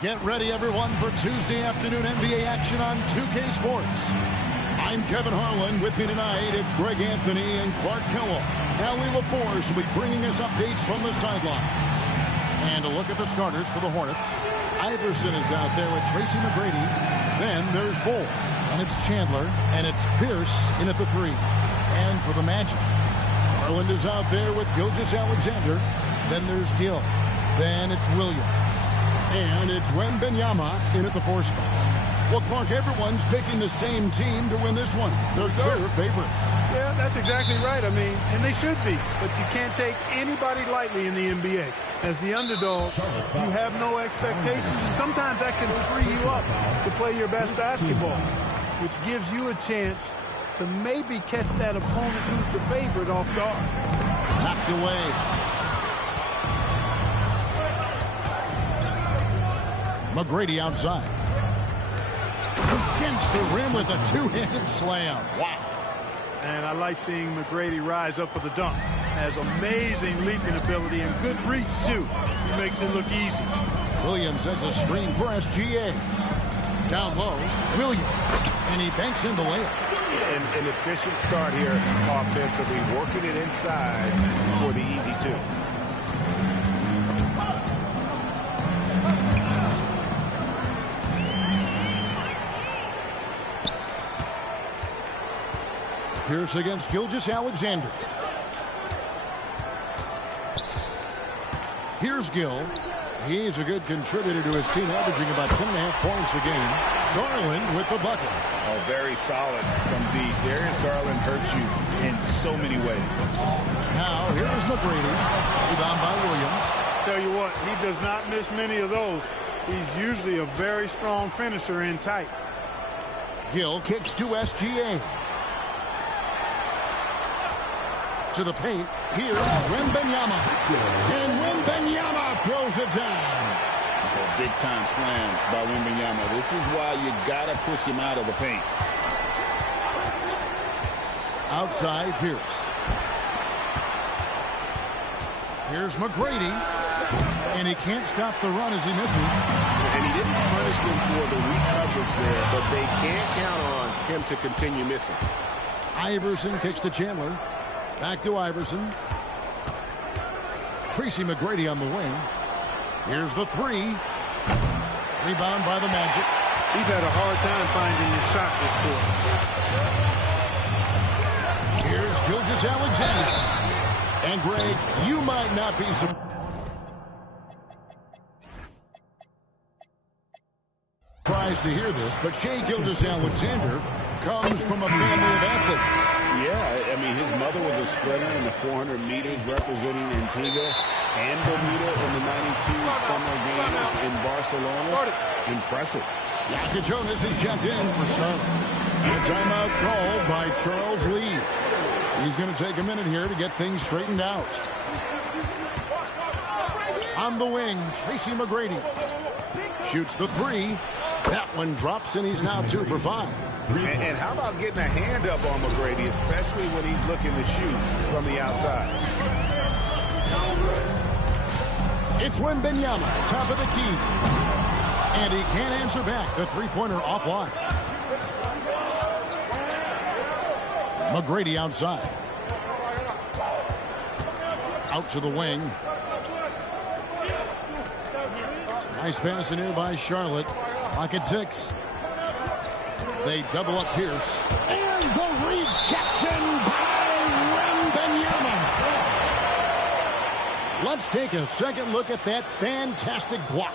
Get ready, everyone, for Tuesday afternoon NBA action on 2K Sports. I'm Kevin Harlan. With me tonight, it's Greg Anthony and Clark Kellogg. Allie LaForce will be bringing us updates from the sidelines. And a look at the starters for the Hornets. Iverson is out there with Tracy McGrady. Then there's Bull. And it's Chandler. And it's Pierce in at the 3. And for the Magic, Garland is out there with Gilgeous-Alexander. Then there's Gill. Then it's Williams. And it's Wemby in at the 4 spot. Well, Clark, everyone's picking the same team to win this one. They're clear favorites. Yeah, that's exactly right. I mean, and they should be. But you can't take anybody lightly in the NBA. As the underdog, you have no expectations. And sometimes that can free you up to play your best basketball, which gives you a chance to maybe catch that opponent who's the favorite off guard. Knocked away. McGrady outside. Against the rim with a two-handed slam. Wow. And I like seeing McGrady rise up for the dunk. Has amazing leaping ability and good reach, too. He makes it look easy. Williams has a screen for SGA. Down low, Williams. And he banks in the layup. An efficient start here offensively, working it inside for the easy 2. Pierce against Gilgeous-Alexander. Here's Gill. He's a good contributor to his team, averaging about 10.5 points a game. Garland with the bucket. Oh, very solid from deep. Darius Garland hurts you in so many ways. Now, here's McGrady. Rebound by Williams. Tell you what, he does not miss many of those. He's usually a very strong finisher in tight. Gill kicks to SGA. To the paint. Here's Wemby. And Wemby throws it down. A big-time slam by Wemby. This is why you got to push him out of the paint. Outside, Pierce. Here's McGrady. And he can't stop the run as he misses. And he didn't punish them for the weak coverage there, but they can't count on him to continue missing. Iverson kicks to Chandler. Back to Iverson. Tracy McGrady on the wing. Here's the 3. Rebound by the Magic. He's had a hard time finding his shot this quarter. Here's Gilgeous-Alexander. And Greg, you might not be surprised to hear this, but Shai Gilgeous-Alexander comes from a family of athletes. Yeah, I mean, his mother was a sprinter in the 400 meters representing Antigua and Bermuda in the 92 Summer Games in Barcelona. Impressive. Yaka Jonas is checked in for Charlotte. And a timeout called by Charles Lee. He's going to take a minute here to get things straightened out. On the wing, Tracy McGrady. Shoots the 3. That one drops, and he's now 2 for 5. And how about getting a hand up on McGrady, especially when he's looking to shoot from the outside? It's Wemby, top of the key. And he can't answer back. The three-pointer offline. McGrady outside. Out to the wing. Nice pass in here by Charlotte. Pocket 6. They double up Pierce. And the rejection by Wemby. Let's take a second look at that fantastic block.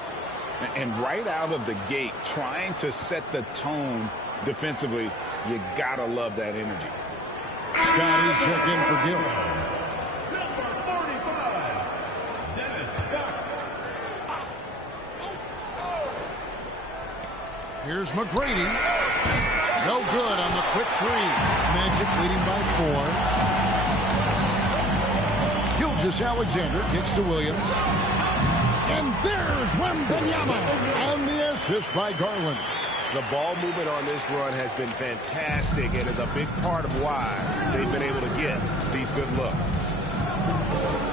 And right out of the gate, trying to set the tone defensively, you gotta love that energy. Scotty's checked in for Gill. Here's McGrady. No good on the quick 3. Magic leading by 4. Gilgeous-Alexander kicks to Williams. And there's Wemby on the assist by Garland. The ball movement on this run has been fantastic and is a big part of why they've been able to get these good looks.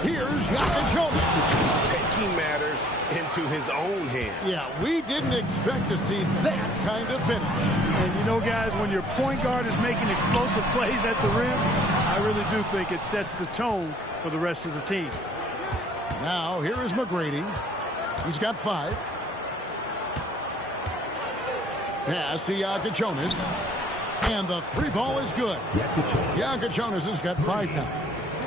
Here's Jonas. Taking matters into his own hands. Yeah, we didn't expect to see that kind of finish. And you know, guys, when your point guard is making explosive plays at the rim, I really do think it sets the tone for the rest of the team. Now, here is McGrady. He's got 5. Pass to Jonas. And the 3 ball is good. Jonas has got 5 now.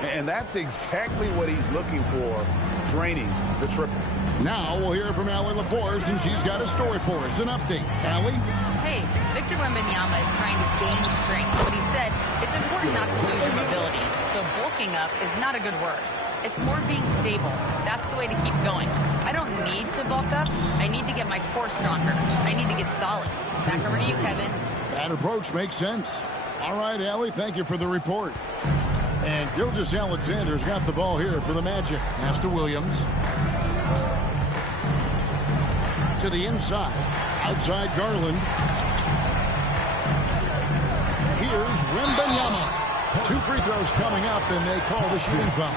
And that's exactly what he's looking for, draining the triple. Now we'll hear from Allie LaForce, and she's got a story for us. An update. Allie? Hey, Victor Wembanyama is trying to gain strength, but he said it's important not to lose your mobility. So bulking up is not a good word. It's more being stable. That's the way to keep going. I don't need to bulk up. I need to get my core stronger. I need to get solid. Back over to you, Kevin. That approach makes sense. All right, Allie, thank you for the report. And Gilgeous-Alexander's got the ball here for the Magic. Pass to Williams. To the inside. Outside Garland. Here's Wembanyama. 2 free throws coming up, and they call the shooting foul.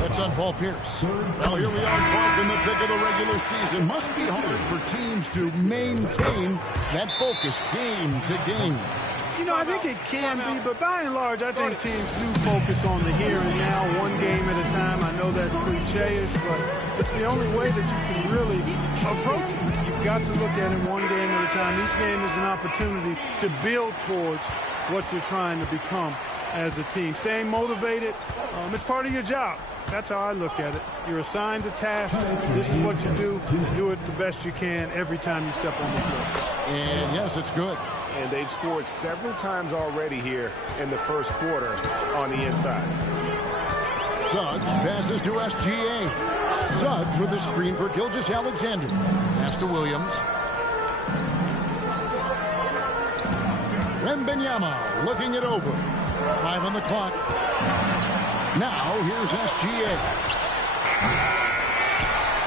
That's on Paul Pierce. Well, here we are, Clark, in the thick of the regular season. Must be hard for teams to maintain that focus game to game. You know, I think it can be, but by and large, I think teams do focus on the here and now, one game at a time. I know that's cliche-ish, but it's the only way that you can really approach it. You've got to look at it one game at a time. Each game is an opportunity to build towards what you're trying to become as a team. Staying motivated, it's part of your job. That's how I look at it. You're assigned a task. This is what you do. Do it the best you can every time you step on the floor. And yes, it's good. And they've scored several times already here in the first quarter on the inside. Suggs passes to SGA. Suggs with the screen for Gilgeous-Alexander. Pass to Williams. Wembanyama looking it over. 5 on the clock. Now here's SGA.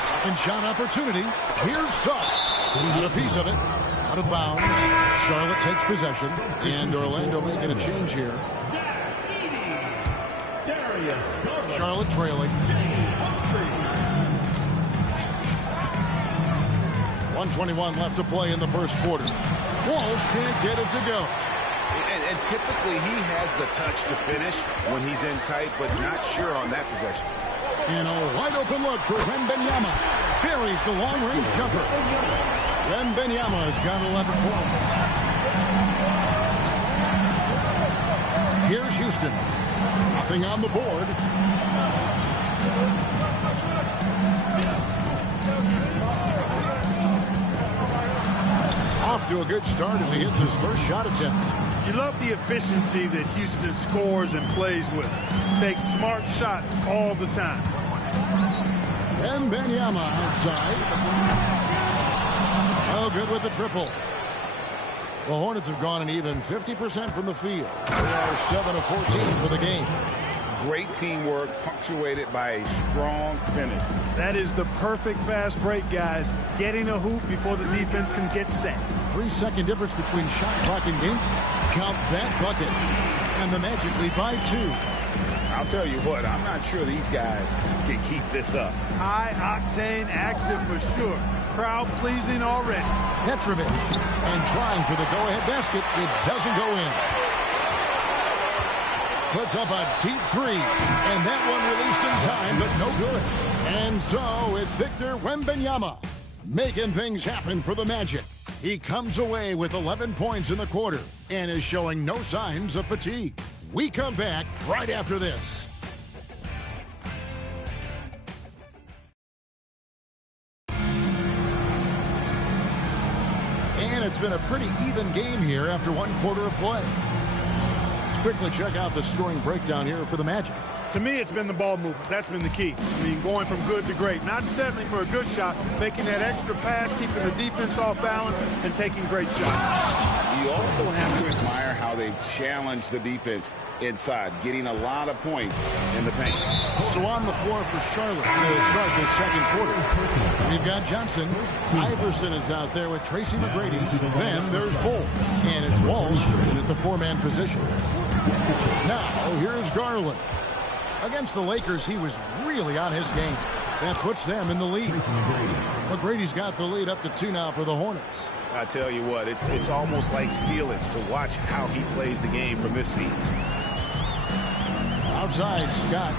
Second shot opportunity. Here's Suggs. Got a piece of it. Out of bounds. Charlotte takes possession. And Orlando making a change here. Charlotte trailing. 1:21 left to play in the first quarter. Walsh can't get it to go. And typically he has the touch to finish when he's in tight, but not sure on that possession. And a wide open look for Wembanyama. Buries the long-range jumper. Wembanyama's got 11 points. Here's Houston. Nothing on the board. Off to a good start as he hits his first shot attempt. You love the efficiency that Houston scores and plays with. Takes smart shots all the time. Wembanyama outside. Oh, good with the triple. The Hornets have gone an even 50% from the field. They are 7 of 14 for the game. Great teamwork punctuated by a strong finish. That is the perfect fast break, guys. Getting a hoop before the defense can get set. 3-second difference between shot clock and game. Count that bucket. And the Magic lead by 2. I'll tell you what, I'm not sure these guys can keep this up. High-octane action for sure. Crowd pleasing already. Petrovic. And trying for the go-ahead basket. It doesn't go in. Puts up a deep 3. And that one released in time, but no good. And so it's Victor Wembanyama making things happen for the Magic. He comes away with 11 points in the quarter and is showing no signs of fatigue. We come back right after this. And it's been a pretty even game here after 1 quarter of play. Let's quickly check out the scoring breakdown here for the Magic. To me, it's been the ball movement. That's been the key. I mean, going from good to great. Not settling for a good shot, making that extra pass, keeping the defense off balance, and taking great shots. You also have to admire how they've challenged the defense inside, getting a lot of points in the paint. So on the floor for Charlotte to start this second quarter. We've got Johnson. Iverson is out there with Tracy McGrady. Then there's Bull. And it's Walsh in at the 4-man position. Now, here's Garland. Against the Lakers, he was really on his game. That puts them in the lead. McGrady's got the lead up to 2 now for the Hornets. I tell you what, it's almost like stealing to watch how he plays the game from this seat. Outside, Scott.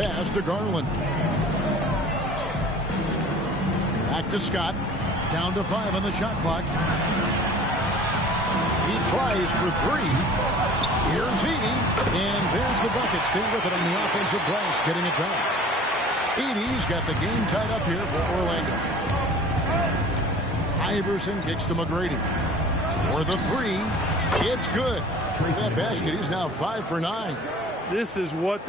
pass to Garland. Back to Scott. Down to 5 on the shot clock. He tries for 3. Here's Edey. And there's the bucket. Stay with it on the offensive glass, getting it done. Edey's got the game tied up here for Orlando. Iverson kicks to McGrady. For the 3. It's good. That basket, he's now 5 for 9. This is what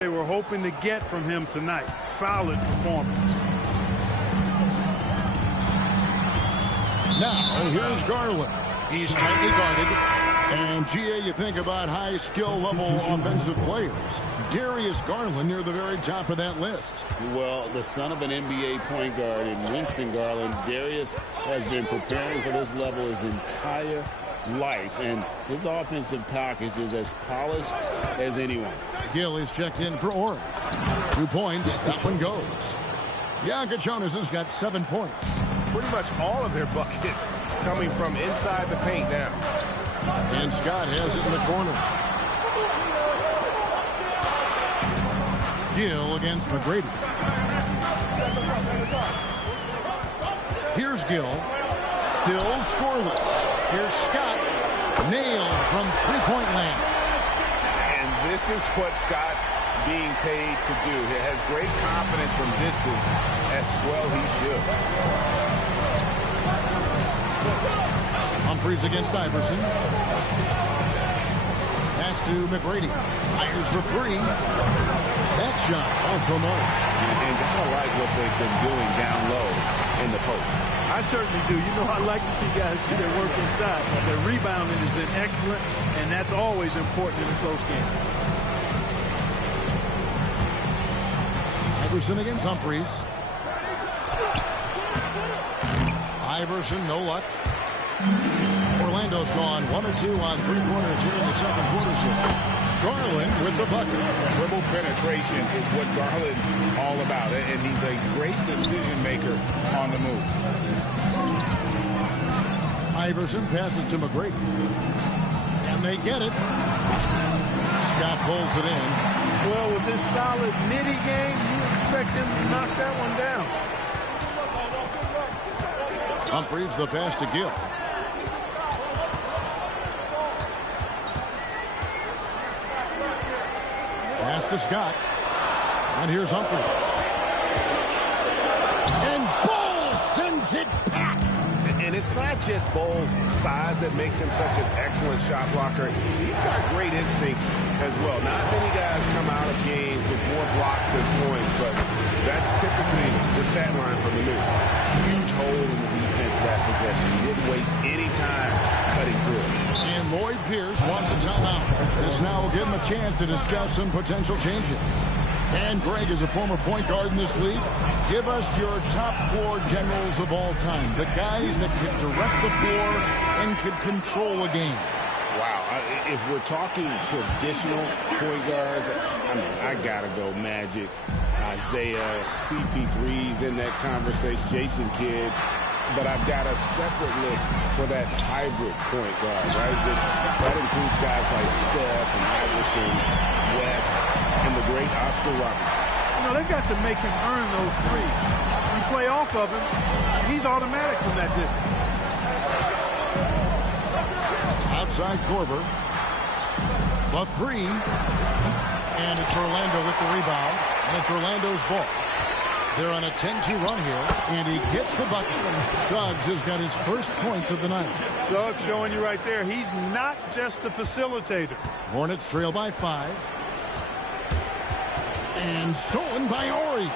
they were hoping to get from him tonight. Solid performance. Now, here's Garland. He's tightly guarded. And, GA, you think about high skill level offensive players. Darius Garland near the very top of that list. Well, the son of an NBA point guard in Winston Garland, Darius has been preparing for this level his entire life, and his offensive package is as polished as anyone. Gill is checked in for Oregon. 2 points. That one goes. Jakob Jonas has got 7 points. Pretty much all of their buckets coming from inside the paint now. And Scott has it in the corner. Gill against McGrady. Here's Gill. Still scoreless. Here's Scott. Nailed from three-point land. And this is what Scott's being paid to do. He has great confidence from distance, as well he should. Humphries against Iverson. Pass to McGrady. Fires the 3. That shot off the mark. And gotta like what they've been doing down low in the post. I certainly do. You know, I like to see guys do their work inside. Their rebounding has been excellent, and that's always important in a close game. Iverson against Humphries. Iverson, no luck. Orlando's gone 1 or 2 on 3 pointers here in the second quarter. Garland with the bucket. Dribble penetration is what Garland's all about, and he's a great decision maker on the move. Iverson passes to McGrady. And they get it. Scott pulls it in. Well, with his solid midi game, you expect him to knock that one down. Humphries the pass to Gill. Pass to Scott. And here's Humphries. And Ball sends it back. And it's not just Ball's size that makes him such an excellent shot blocker. He's got great instincts as well. Not many guys come out of games with more blocks than points, but that's typically the stat line from the move. Huge hole in the defense that possession. He didn't waste any time cutting through it. And Lloyd Pierce wants a timeout. This now will give him a chance to discuss some potential changes. And Greg is a former point guard in this league. Give us your top 4 generals of all time. The guys that could direct the floor and could control a game. Wow. If we're talking traditional point guards, I mean, I got to go Magic, Isaiah, CP3's in that conversation, Jason Kidd. but I've got a separate list for that hybrid point guard, right? That includes guys like Steph and Iverson, West, and the great Oscar Robertson. You know, they've got to make him earn those threes. You play off of him, he's automatic from that distance. Outside Korver. The three. And it's Orlando with the rebound. And it's Orlando's ball. They're on a 10-2 run here, and he gets the bucket. Suggs has got his first points of the night. Suggs showing you right there, he's not just a facilitator. Hornets trail by 5. And stolen by Ori.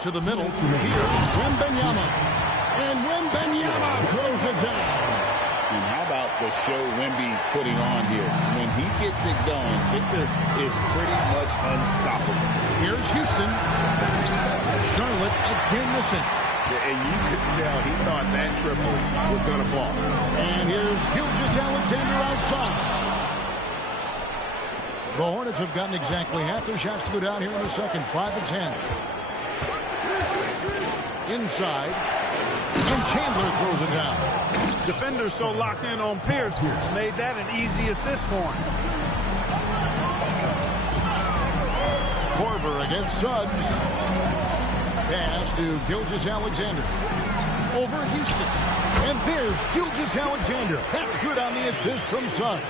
To the middle. Here's Wembenyama. And Wembenyama throws it down. And how about the show Wemby's putting on here? When he gets it going, Victor is pretty much unstoppable. Here's Houston. Charlotte again missing. And you could tell he thought that triple was going to fall. And here's Gilgeous-Alexander outside. The Hornets have gotten exactly half their shots to go down here in the second. 5 of 10. Inside. And Chandler throws it down. Defenders so locked in on Pierce made that an easy assist for him. Korver against Suggs. Pass to Gilgeous-Alexander. Over Houston. And there's Gilgeous-Alexander. That's good on the assist from Suggs.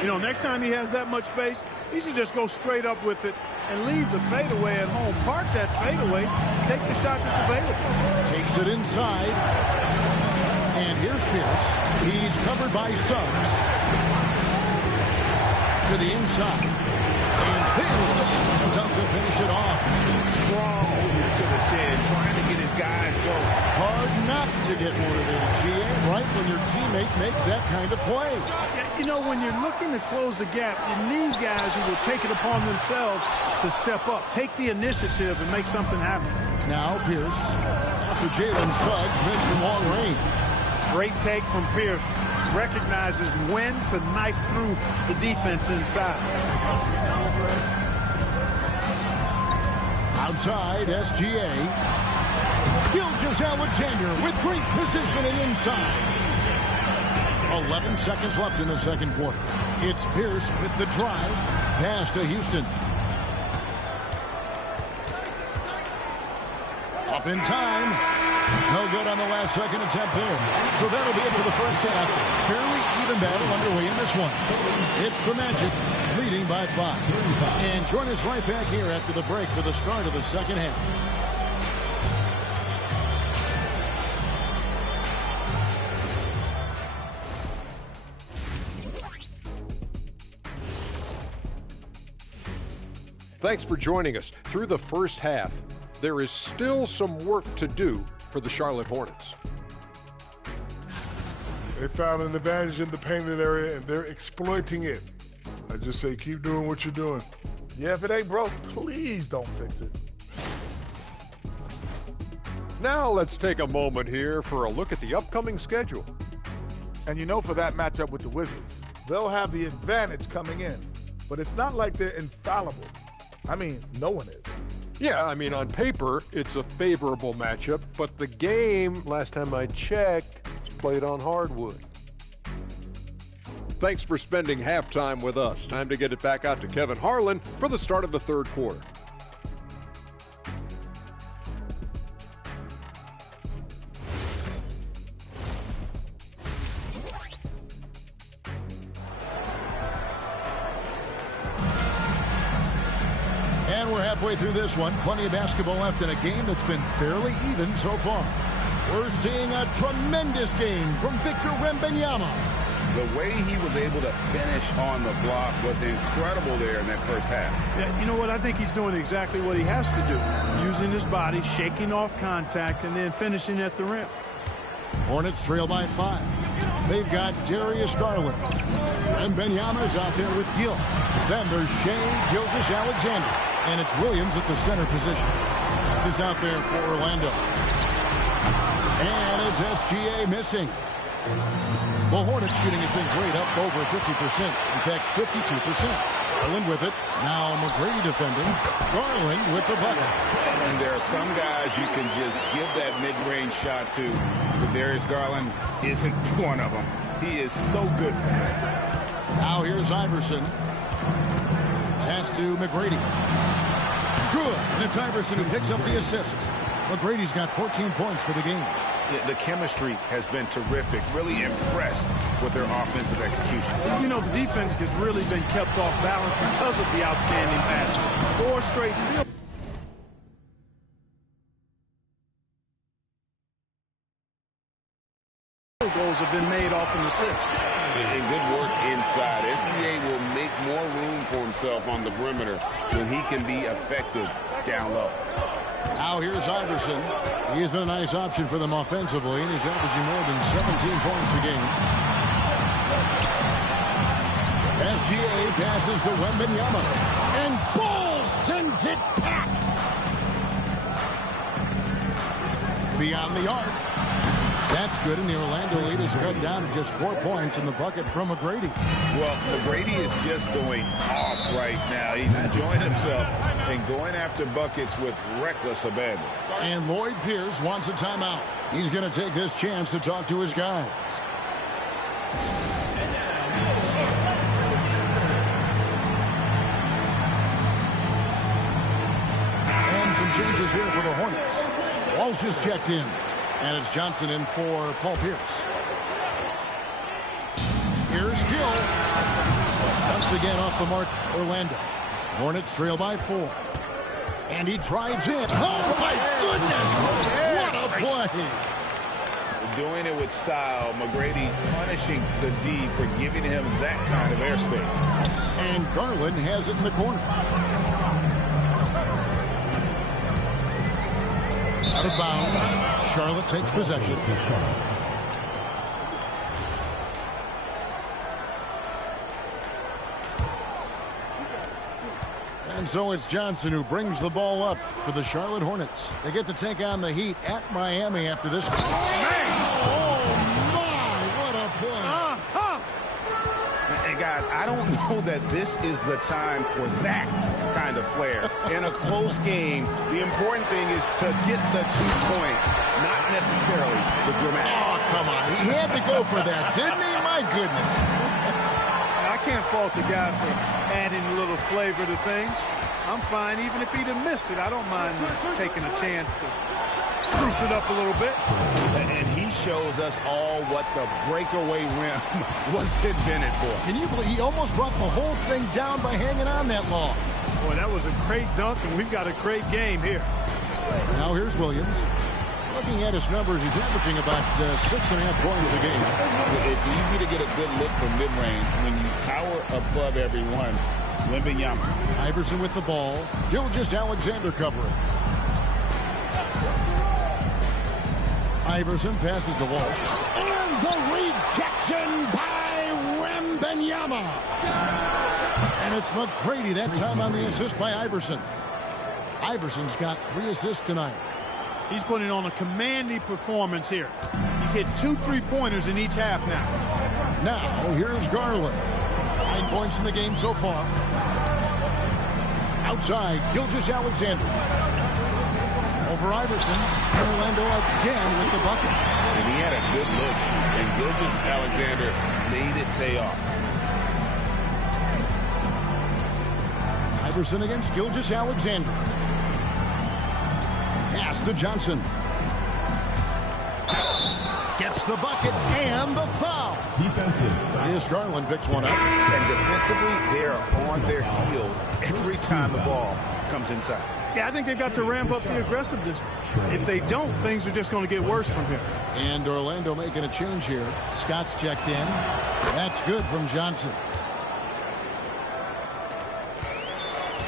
You know, next time he has that much space, he should just go straight up with it and leave the fadeaway at home. Park that fadeaway. Take the shot that's available. Takes it inside. And here's Pierce. He's covered by Suggs. To the inside. And there's the slam dunk to finish it off. Strong to the 10, trying to get his guys going. Hard not to get motivated, GA, right when your teammate makes that kind of play. Yeah, you know, when you're looking to close the gap, you need guys who will take it upon themselves to step up, take the initiative, and make something happen. Now Pierce. After Jalen Suggs missed from long range. Great take from Pierce. Recognizes when to knife through the defense inside. Outside, SGA. Gilgeous-Alexander with great positioning inside. 11 seconds left in the second quarter. It's Pierce with the drive. Pass to Houston. Up in time. No good on the last second attempt there. So that'll be it for the first half. Fairly even battle underway in this one. It's the Magic leading by 5. And join us right back here after the break for the start of the second half. Thanks for joining us. Through the first half, there is still some work to do for the Charlotte Hornets. They found an advantage in the painted area, and they're exploiting it. I just say keep doing what you're doing. Yeah, if it ain't broke, please don't fix it. Now let's take a moment here for a look at the upcoming schedule. And you know, for that matchup with the Wizards, they'll have the advantage coming in. But it's not like they're infallible. I mean, no one is. Yeah, I mean, on paper, it's a favorable matchup, but the game, last time I checked, is played on hardwood. Thanks for spending halftime with us. Time to get it back out to Kevin Harlan for the start of the third quarter. And we're halfway through this one. Plenty of basketball left in a game that's been fairly even so far. We're seeing a tremendous game from Victor Wembanyama. The way he was able to finish on the block was incredible there in that first half. Yeah, you know what? I think he's doing exactly what he has to do. Using his body, shaking off contact, and then finishing at the rim. Hornets trail by 5. They've got Darius Garland. Wembanyama's out there with Gill. Then there's Shai Gilgeous-Alexander. And it's Williams at the center position. This is out there for Orlando. And it's SGA missing. The Hornets shooting has been great, up over 50%. In fact, 52%. Garland with it. Now McGrady defending. Garland with the bucket. And there are some guys you can just give that mid-range shot to. But Darius Garland isn't one of them. He is so good for that. Now here's Iverson. Pass to McGrady. Good. And it's Iverson who picks up the assist. McGrady's got 14 points for the game. The chemistry has been terrific. Really impressed with their offensive execution. You know, the defense has really been kept off balance because of the outstanding pass. 4 straight field goals have been made off an assist. And good work inside. SGA will make more room for himself on the perimeter when he can be effective down low. Now here's Iverson. He's been a nice option for them offensively, and he's averaging more than 17 points a game. SGA passes to Wemby, and Ball sends it back. Beyond the arc. That's good, and the Orlando lead is cut down to just 4 points in the bucket from McGrady. Well, McGrady is just going off right now. He's enjoying himself and going after buckets with reckless abandon. And Lloyd Pierce wants a timeout. He's going to take this chance to talk to his guys. And some changes here for the Hornets. Walsh is checked in. And it's Johnson in for Paul Pierce. Here's Gill. Once again off the mark, Orlando. Hornets trail by 4. And he drives in. Oh, my goodness. What a play. Doing it with style. McGrady punishing the D for giving him that kind of airspace. And Garland has it in the corner. Out of bounds. Charlotte takes possession. And so it's Johnson who brings the ball up for the Charlotte Hornets. They get to take on the Heat at Miami after this. Oh, my, what a play. And guys, I don't know that this is the time for that kind of flair. In a close game, the important thing is to get the 2 points, not necessarily the dramatics. Oh, come on. He had to go for that, didn't he? My goodness. I can't fault the guy for adding a little flavor to things. I'm fine. Even if he'd have missed it, I don't mind taking a chance to spruce it up a little bit. And he shows us all what the breakaway rim was invented for. Can you believe he almost brought the whole thing down by hanging on that long? Boy, that was a great dunk, and we've got a great game here. Now here's Williams. Looking at his numbers, he's averaging about 6.5 points a game. It's easy to get a good look from mid-range when you tower above everyone. Wemby. Iverson with the ball. Gilgeous-Alexander covering. Iverson passes to Walsh. And the rejection by Wemby. And it's McGrady that time on the assist by Iverson. Iverson's got 3 assists tonight. He's putting on a commanding performance here. He's hit 2 3-pointers in each half now. Now, here's Garland. 9 points in the game so far. Outside, Gilgeous-Alexander. Over Iverson. Orlando again with the bucket. And he had a good look, and Gilgeous-Alexander made it pay off. Iverson against Gilgeous-Alexander. Pass to Johnson. Gets the bucket and the foul. Defensive. Here's Garland picks one up. And defensively, they are on their heels every time the ball comes inside. Yeah, I think they've got to ramp up the aggressiveness. If they don't, things are just going to get worse from here. And Orlando making a change here. Scott's checked in. That's good from Johnson.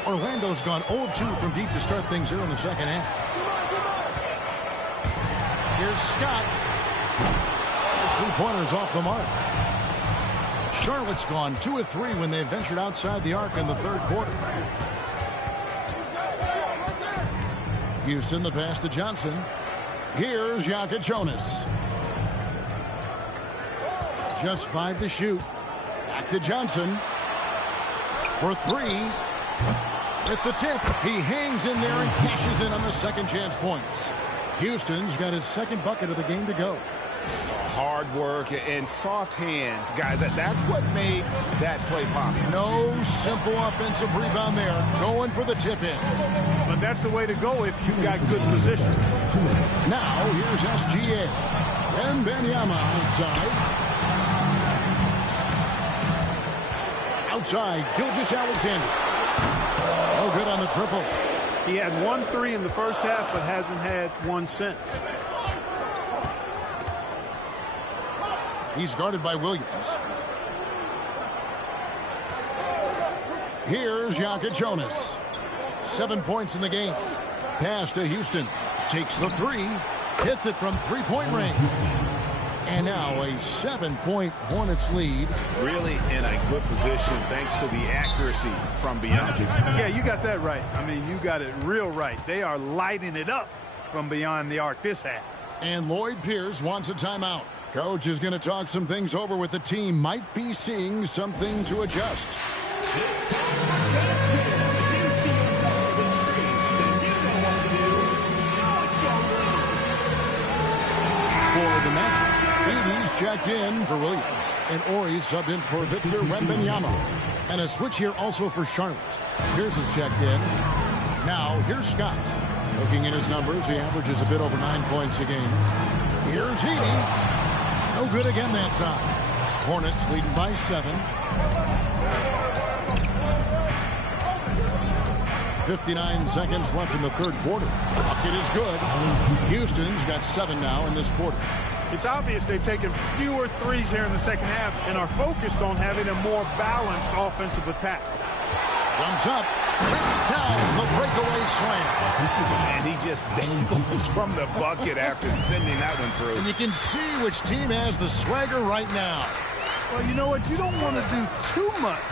Orlando's gone 0-2 from deep to start things here in the second half. Here's Scott. His 3-pointers off the mark. Charlotte's gone 2 of 3 when they ventured outside the arc in the third quarter. Houston, the pass to Johnson. Here's Jonas. Just 5 to shoot. Back to Johnson. For three. At the tip, he hangs in there and cashes in on the second chance points. Houston's got his second bucket of the game to go. Hard work and soft hands, guys. That's what made that play possible. No simple offensive rebound there. Going for the tip in. But that's the way to go if you've got good position. Now, here's SGA. And Wembanyama outside. Outside, Gilgeous-Alexander. No good on the triple. He had 1 3 in the first half, but hasn't had one since. He's guarded by Williams. Here's Jonas. 7 points in the game. Pass to Houston. Takes the three. Hits it from three-point range. And now a 7-point Hornets lead. Really in a good position thanks to the accuracy from beyond. Yeah, you got that right. I mean, you got it real right. They are lighting it up from beyond the arc this half. And Lloyd Pierce wants a timeout. Coach is going to talk some things over with the team. Might be seeing something to adjust. For the match, Edie's checked in for Williams. And Ori subbed in for Victor Wembanyama. And a switch here also for Charlotte. Pierce is checked in. Now, here's Scott. Looking in his numbers, he averages a bit over 9 points a game. Here's Edie. No good again that time. Hornets leading by 7. 59 seconds left in the third quarter. Bucket is good. Houston's got 7 now in this quarter. It's obvious they've taken fewer threes here in the second half and are focused on having a more balanced offensive attack. Comes up, rips down the breakaway slam. And he just dangles from the bucket after sending that one through. And you can see which team has the swagger right now. Well, you know what? You don't want to do too much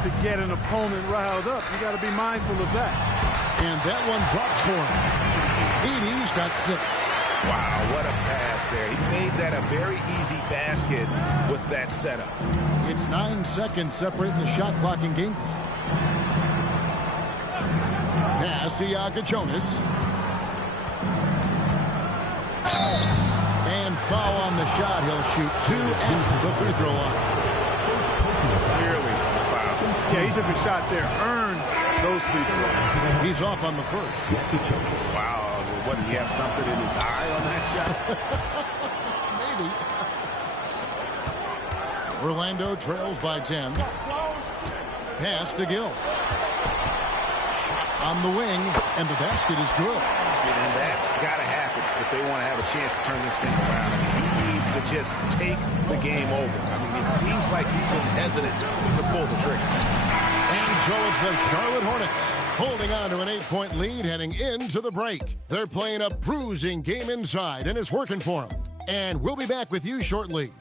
to get an opponent riled up. You got to be mindful of that. And that one drops for him. Edie's got 6. Wow, what a pass there. He made that a very easy basket with that setup. It's 9 seconds separating the shot clock and game clock. Pass to Jonas. And foul on the shot. He'll shoot 2 at the free throw line. Clearly foul. Yeah, he took a shot there. Earned those free throws. He's off on the first. Wow. What, did he have something in his eye on that shot? Maybe. Orlando trails by 10. Pass to Gill. Shot on the wing, and the basket is good. And that's got to happen if they want to have a chance to turn this thing around. I mean, he needs to just take the game over. I mean, it seems like he's been hesitant to pull the trigger. And so it's the Charlotte Hornets holding on to an 8-point lead heading into the break. They're playing a bruising game inside, and it's working for them. And we'll be back with you shortly.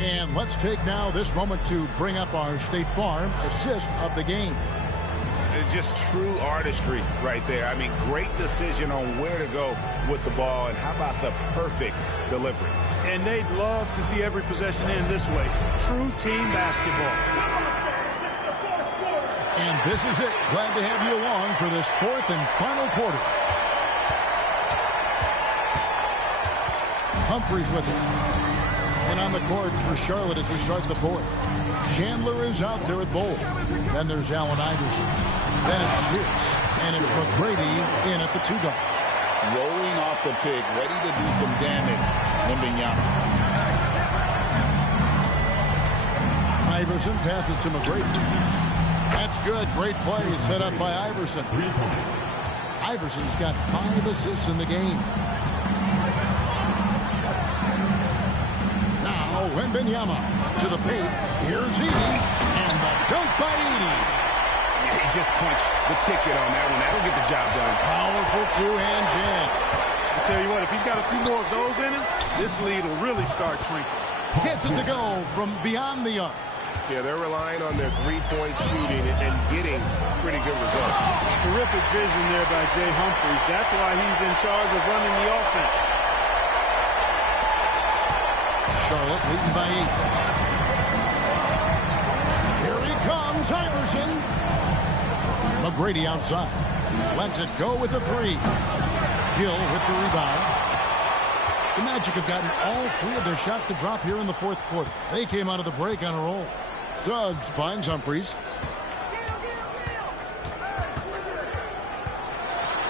And let's take now this moment to bring up our State Farm assist of the game. Just true artistry right there. I mean, great decision on where to go with the ball, and how about the perfect delivery. And they'd love to see every possession end this way. True team basketball. And this is it. Glad to have you along for this fourth and final quarter. Humphreys with it. And on the court for Charlotte as we start the fourth. Chandler is out there with Bowl. Then there's Allen Iverson. Then it's Pierce. And it's McGrady in at the 2 guard. Rolling off the pick, ready to do some damage. Wembanyama. Iverson passes to McGrady. That's good. Great play set up by Iverson. Iverson's got 5 assists in the game. Wembenyama to the paint. Here's Edie, and the dunk by Edie. He just punched the ticket on that one. That'll get the job done. Powerful two-hand jam. I tell you what, if he's got a few more of those in him, this lead will really start shrinking. Gets it to go from beyond the arc. Yeah, they're relying on their three-point shooting and getting pretty good results. Terrific vision there by Jay Humphries. That's why he's in charge of running the offense. Charlotte leading by 8. Here he comes, Iverson. McGrady outside. Lets it go with the 3. Gill with the rebound. The Magic have gotten all 3 of their shots to drop here in the fourth quarter. They came out of the break on a roll. Suggs finds Humphries.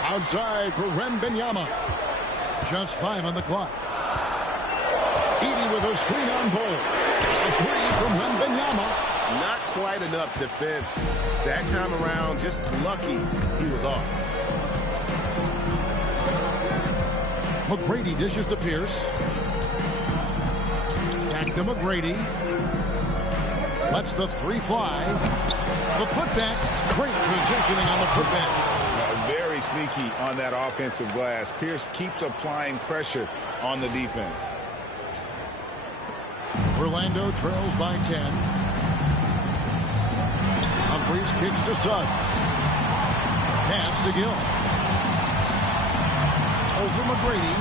Outside for Wembenyama. Just 5 on the clock. Edie with a screen on Bol. A 3 from Wembenyama. Not quite enough defense. That time around, just lucky he was off. McGrady dishes to Pierce. Back to McGrady. Lets the 3 fly. The putback. Great positioning on the putback. Very sneaky on that offensive glass. Pierce keeps applying pressure on the defense. Orlando trails by 10. Humphries kicks to Suggs. Pass to Gill. Over McGrady.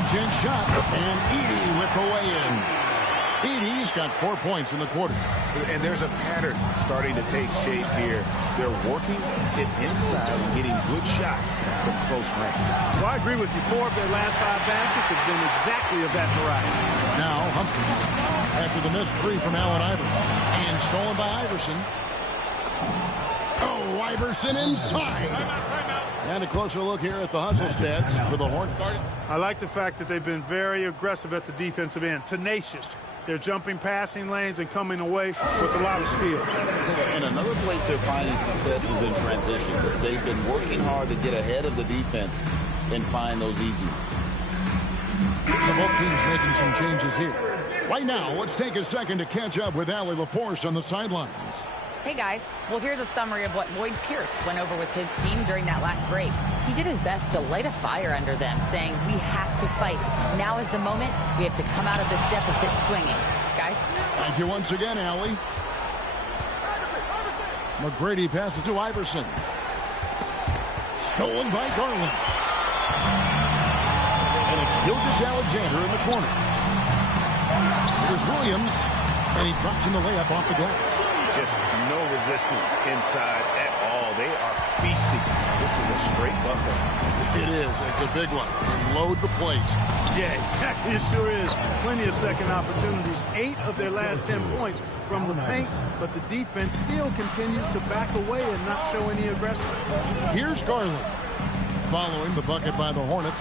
Intense shot. And Edie with the way-in. Edie's got 4 points in the quarter. And there's a pattern starting to take shape here. They're working it inside and getting good shots from close range. Well, I agree with you. 4 of their last 5 baskets have been exactly of that variety. Now Humphries after the missed 3 from Allen Iverson. And stolen by Iverson. Oh, Iverson inside. And a closer look here at the hustle stats for the Hornets. I like the fact that they've been very aggressive at the defensive end. Tenacious. They're jumping passing lanes and coming away with a lot of steal. And another place they're finding success is in transition. They've been working hard to get ahead of the defense and find those easy ones. So both teams making some changes here. Right now, let's take a second to catch up with Allie LaForce on the sidelines. Hey guys, well here's a summary of what Lloyd Pierce went over with his team during that last break. He did his best to light a fire under them, saying we have to fight. Now is the moment. We have to come out of this deficit swinging. Guys? Thank you once again, Allie. McGrady passes to Iverson. Stolen by Garland. And it's Gilgeous-Alexander in the corner. Here's Williams, and he drops in the layup off the glass. Just no resistance inside at all. They are feasting. This is a straight buffet. It is. It's a big one. And load the plate. Yeah, exactly. It sure is. Plenty of second opportunities. 8 of their last 10 points from the paint, but the defense still continues to back away and not show any aggression. Here's Garland. Following the bucket by the Hornets.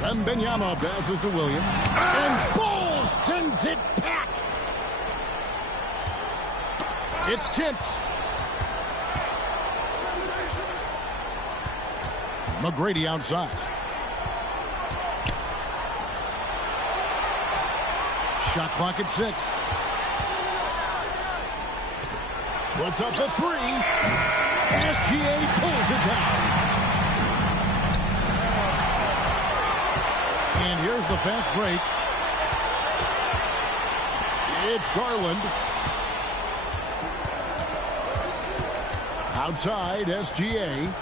Wembenyama passes to Williams. And Bol sends it back. It's tipped. McGrady outside. Shot clock at 6. Puts up a 3. SGA pulls it down. And here's the fast break. It's Garland. Outside, SGA.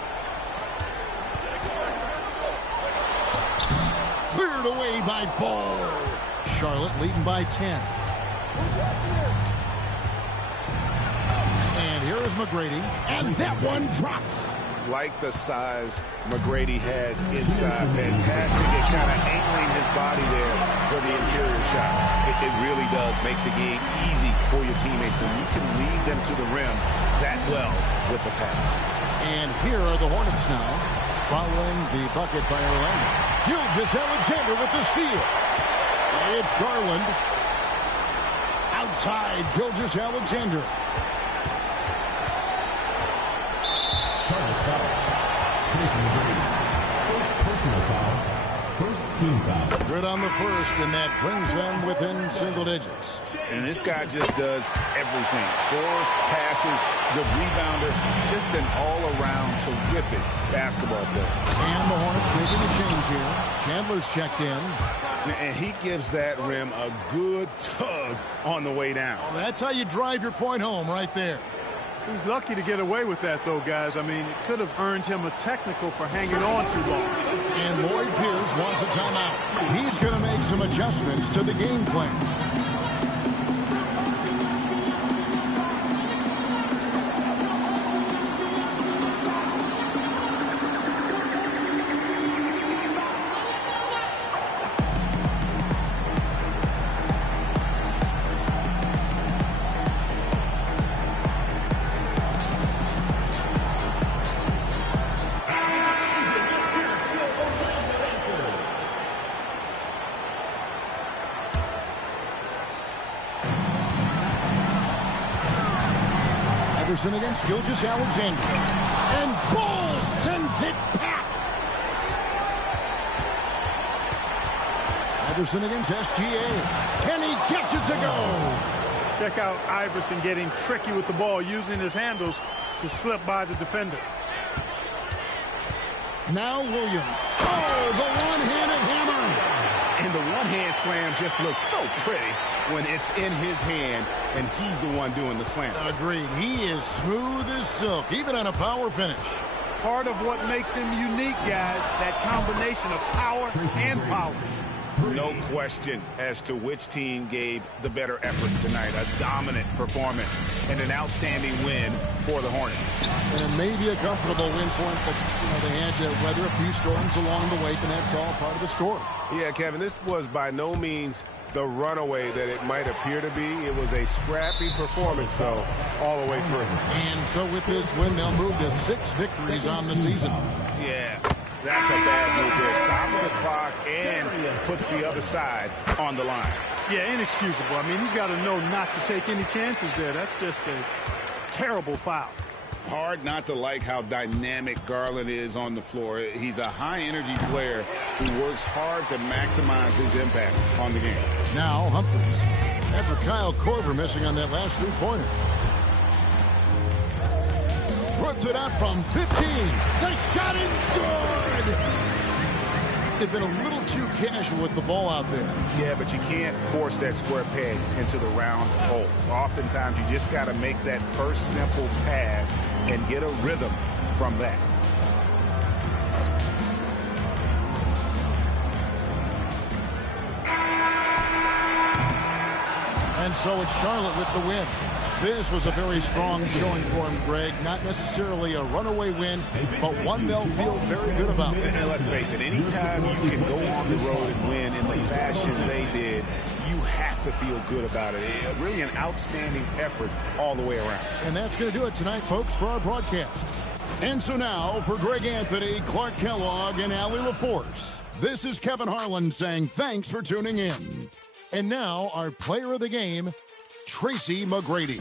Cleared away by Bol. Charlotte leading by 10. Who's watching it? And here is McGrady. And that one drops. Like the size McGrady has inside. Fantastic at kind of angling his body there for the interior shot. It really does make the game easy for your teammates when you can lead them to the rim that well with the pass. And here are the Hornets now, following the bucket by Orlando. Gilgeous-Alexander with the steal. It's Garland. Outside, Gilgeous-Alexander. Charlotte foul. Tyson Hornets. First personal foul team foul. Good on the first, and that brings them within single digits. And this guy just does everything. Scores, passes, good rebounder, just an all-around terrific basketball player. And the Hornets making a change here. Chandler's checked in. And he gives that rim a good tug on the way down. Well, that's how you drive your point home right there. He's lucky to get away with that, though, guys. I mean, it could have earned him a technical for hanging on too long. And Lloyd Pierce wants a timeout. He's going to make some adjustments to the game plan. Anderson against Gilgeous-Alexander. And Ball sends it back. Anderson against SGA. Can he get it to go? Check out Iverson getting tricky with the ball, using his handles to slip by the defender. Now Williams. Oh, the one-handed hammer. And the one-hand slam just looks so pretty when it's in his hand and he's the one doing the slam. Agreed. He is smooth as silk, even on a power finish. Part of what makes him unique, guys, that combination of power and polish. No question as to which team gave the better effort tonight. A dominant performance and an outstanding win for the Hornets. And maybe a comfortable win for them, but they had to weather a few storms along the way, and that's all part of the story. Yeah, Kevin, this was by no means the runaway that it might appear to be. It was a scrappy performance, though, all the way through. And so with this win, they'll move to 6 victories on the season. Yeah, that's a bad move there. Stops the clock and puts the other side on the line. Yeah, inexcusable. I mean, he's got to know not to take any chances there. That's just a terrible foul. Hard not to like how dynamic Garland is on the floor. He's a high-energy player who works hard to maximize his impact on the game. Now Humphries, after Kyle Korver missing on that last three-pointer. Puts it up from 15. The shot is good. They've been a little too casual with the ball out there. Yeah, but you can't force that square peg into the round hole. Oftentimes, you just got to make that first simple pass and get a rhythm from that. And so it's Charlotte with the win. This was a very strong showing for him, Greg. Not necessarily a runaway win, but one they'll feel very good about. And let's face it, anytime you can go on the road and win in the fashion they did, you have to feel good about it. Really an outstanding effort all the way around. And that's going to do it tonight, folks, for our broadcast. And so now, for Greg Anthony, Clark Kellogg, and Allie LaForce, this is Kevin Harlan saying thanks for tuning in. And now, our player of the game, Tracy McGrady.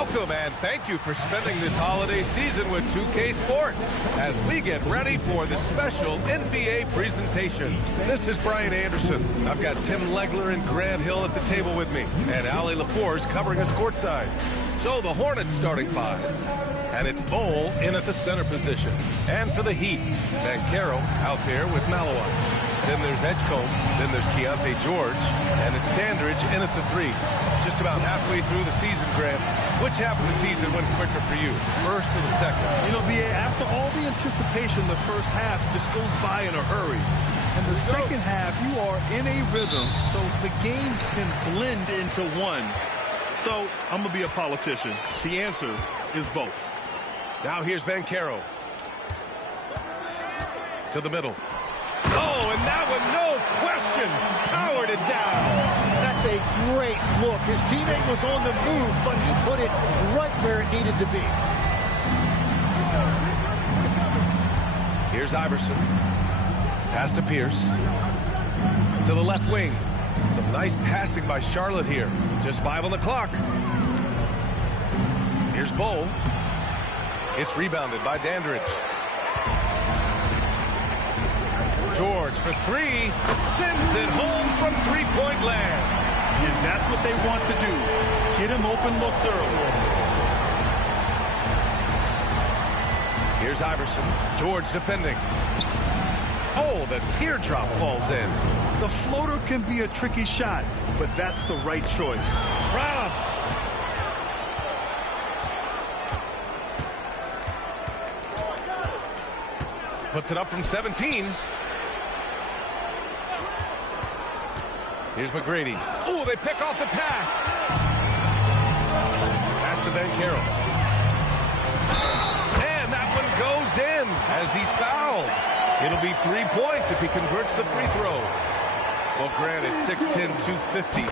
Welcome and thank you for spending this holiday season with 2K Sports as we get ready for the special NBA presentation. This is Brian Anderson. I've got Tim Legler and Grant Hill at the table with me, and Allie LaForce covering us courtside. So the Hornets starting five, and it's Bol in at the center position. And for the Heat, Banchero out there with Malawai. Then there's Edgecombe, then there's Keontae George, and it's Dandridge in at the three. Just about halfway through the season, Grant. Which half of the season went quicker for you, first or the second? You know, B.A., after all the anticipation, the first half just goes by in a hurry. And the second half, you are in a rhythm, so the games can blend into one. So I'm going to be a politician. The answer is both. Now here's Banchero. To the middle. Oh, and that one, no question, powered it down. That's a great look. His teammate was on the move, but he put it right where it needed to be. Here's Iverson. Pass to Pierce. To the left wing. Some nice passing by Charlotte here. Just 5 on the clock. Here's Bol. It's rebounded by Dandridge. George for three, sends it home from three-point land. And that's what they want to do. Get him open looks early. Here's Iverson. George defending. Oh, the teardrop falls in. The floater can be a tricky shot, but that's the right choice. Robbed. Puts it up from 17. Here's McGrady. Oh, they pick off the pass. Pass to Banchero. And that one goes in as he's fouled. It'll be 3 points if he converts the free throw. Well, granted, 6'10", 250.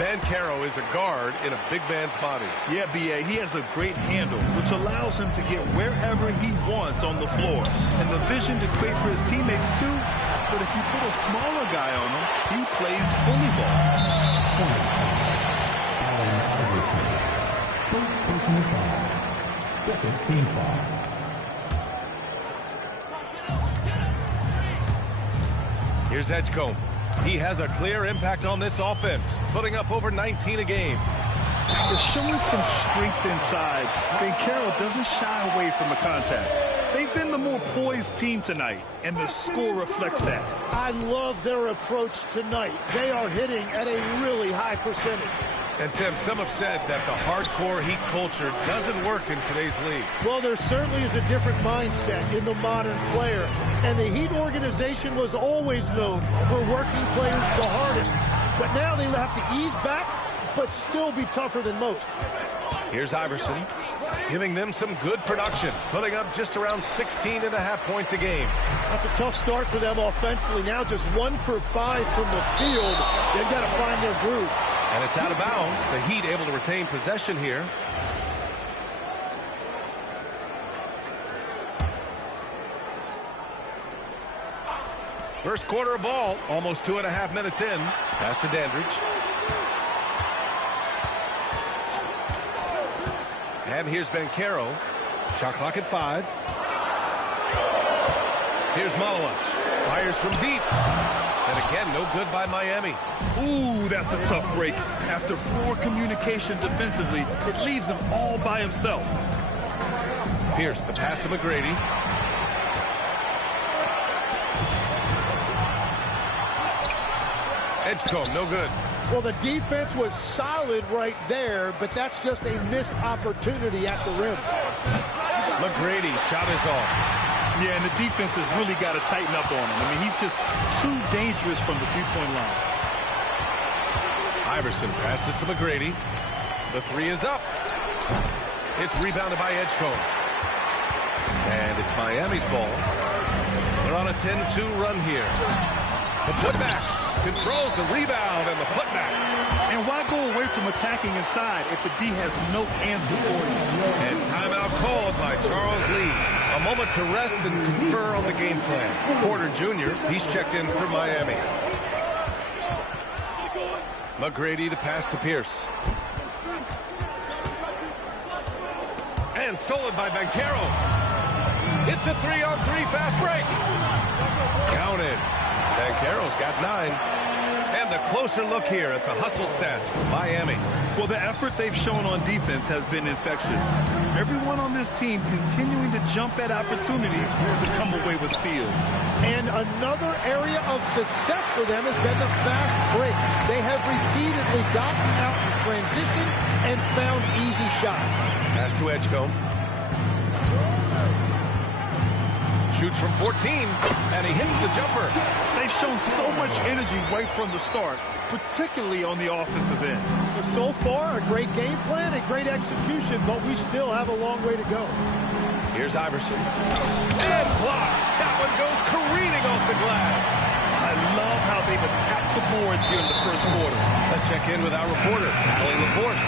Banchero is a guard in a big man's body. Yeah, B.A., he has a great handle, which allows him to get wherever he wants on the floor. And the vision to create for his teammates, too. But if you put a smaller guy on him, he plays bully ball. First personal foul. Second team foul. Here's Edgecombe. He has a clear impact on this offense, putting up over 19 a game. They're showing some strength inside. Banchero doesn't shy away from the contact. They've been the more poised team tonight, and the score reflects that. I love their approach tonight. They are hitting at a really high percentage. And, Tim, some have said that the hardcore Heat culture doesn't work in today's league. Well, there certainly is a different mindset in the modern player. And the Heat organization was always known for working players the hardest. But now they have to ease back, but still be tougher than most. Here's Iverson, giving them some good production, putting up just around 16.5 points a game. That's a tough start for them offensively. Now just 1 for 5 from the field. They've got to find their groove. And it's out of bounds. The Heat able to retain possession here. First quarter of ball, almost 2.5 minutes in. Pass to Dandridge. And here's Banchero. Shot clock at 5. Here's Malawai. Fires from deep. And again, no good by Miami. Ooh, that's a tough break. After poor communication defensively, it leaves him all by himself. Pierce, the pass to McGrady. Edgecombe, no good. Well, the defense was solid right there, but that's just a missed opportunity at the rim. McGrady, shot is off. Yeah, and the defense has really got to tighten up on him. I mean, he's just too dangerous from the three-point line. Iverson passes to McGrady. The three is up. It's rebounded by Edgecombe. And it's Miami's ball. They're on a 10-2 run here. The putback controls the rebound and the putback. And why go away from attacking inside if the D has no answer for you? And timeout called by Charles Lee. A moment to rest and confer on the game plan. Porter Jr., he's checked in for Miami. McGrady, the pass to Pierce. And stolen by Banchero. It's a 3-on-3 fast break. Counted. Banchero's got 9. And a closer look here at the hustle stats for Miami. Well, the effort they've shown on defense has been infectious. Everyone on this team continuing to jump at opportunities to come away with steals. And another area of success for them has been the fast break. They have repeatedly gotten out in transition and found easy shots. Pass to Edgecombe. Shoots from 14, and he hits the jumper. They've shown so much energy right from the start, particularly on the offensive end. So far, a great game plan and great execution, but we still have a long way to go. Here's Iverson. And blocked. That one goes careening off the glass. I love how they've attacked the boards here in the first quarter. Let's check in with our reporter, Allie LaForce.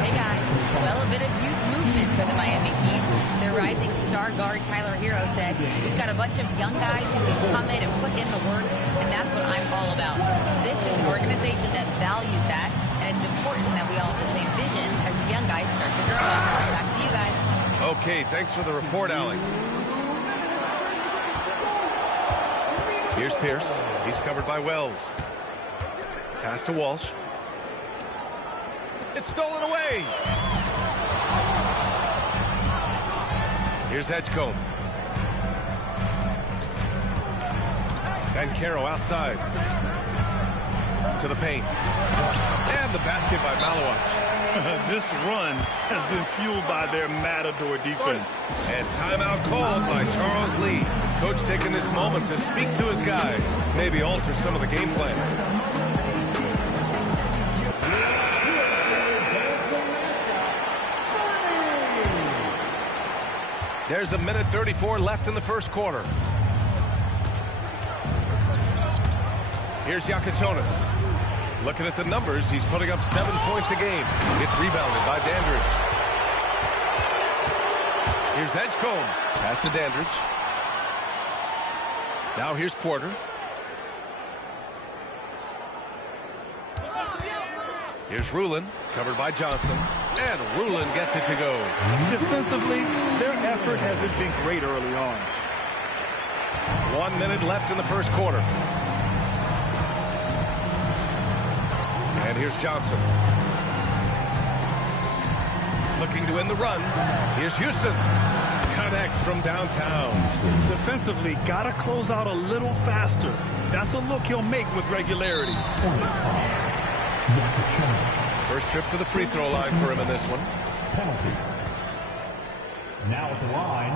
Hey guys, well, a bit of youth movement for the Miami Heat. Their rising star guard Tyler Hero said, we've got a bunch of young guys who can come in and put in the work, and that's what I'm all about. This is an organization that values that, and it's important that we all have the same vision as the young guys start to grow up. Back to you guys. Okay, thanks for the report, Allie. Here's Pierce. He's covered by Wells. Pass to Walsh. It's stolen away. Here's Edgecombe. Banchero outside. To the paint. And the basket by Malawach. This run has been fueled by their matador defense. And timeout called by Charles Lee. Coach taking this moment to speak to his guys. Maybe alter some of the game plan. There's a minute 34 left in the first quarter. Here's Yakitonis. Looking at the numbers, he's putting up 7 points a game. It's rebounded by Dandridge. Here's Edgecombe. Pass to Dandridge. Now here's Porter. Here's Rulin, covered by Johnson. And Rulin gets it to go. Defensively, their effort hasn't been great early on. 1 minute left in the first quarter. And here's Johnson. Looking to end the run. Here's Houston. Connects from downtown. Defensively, got to close out a little faster. That's a look he'll make with regularity. First trip to the free throw line for him in this one. Penalty. Now at the line,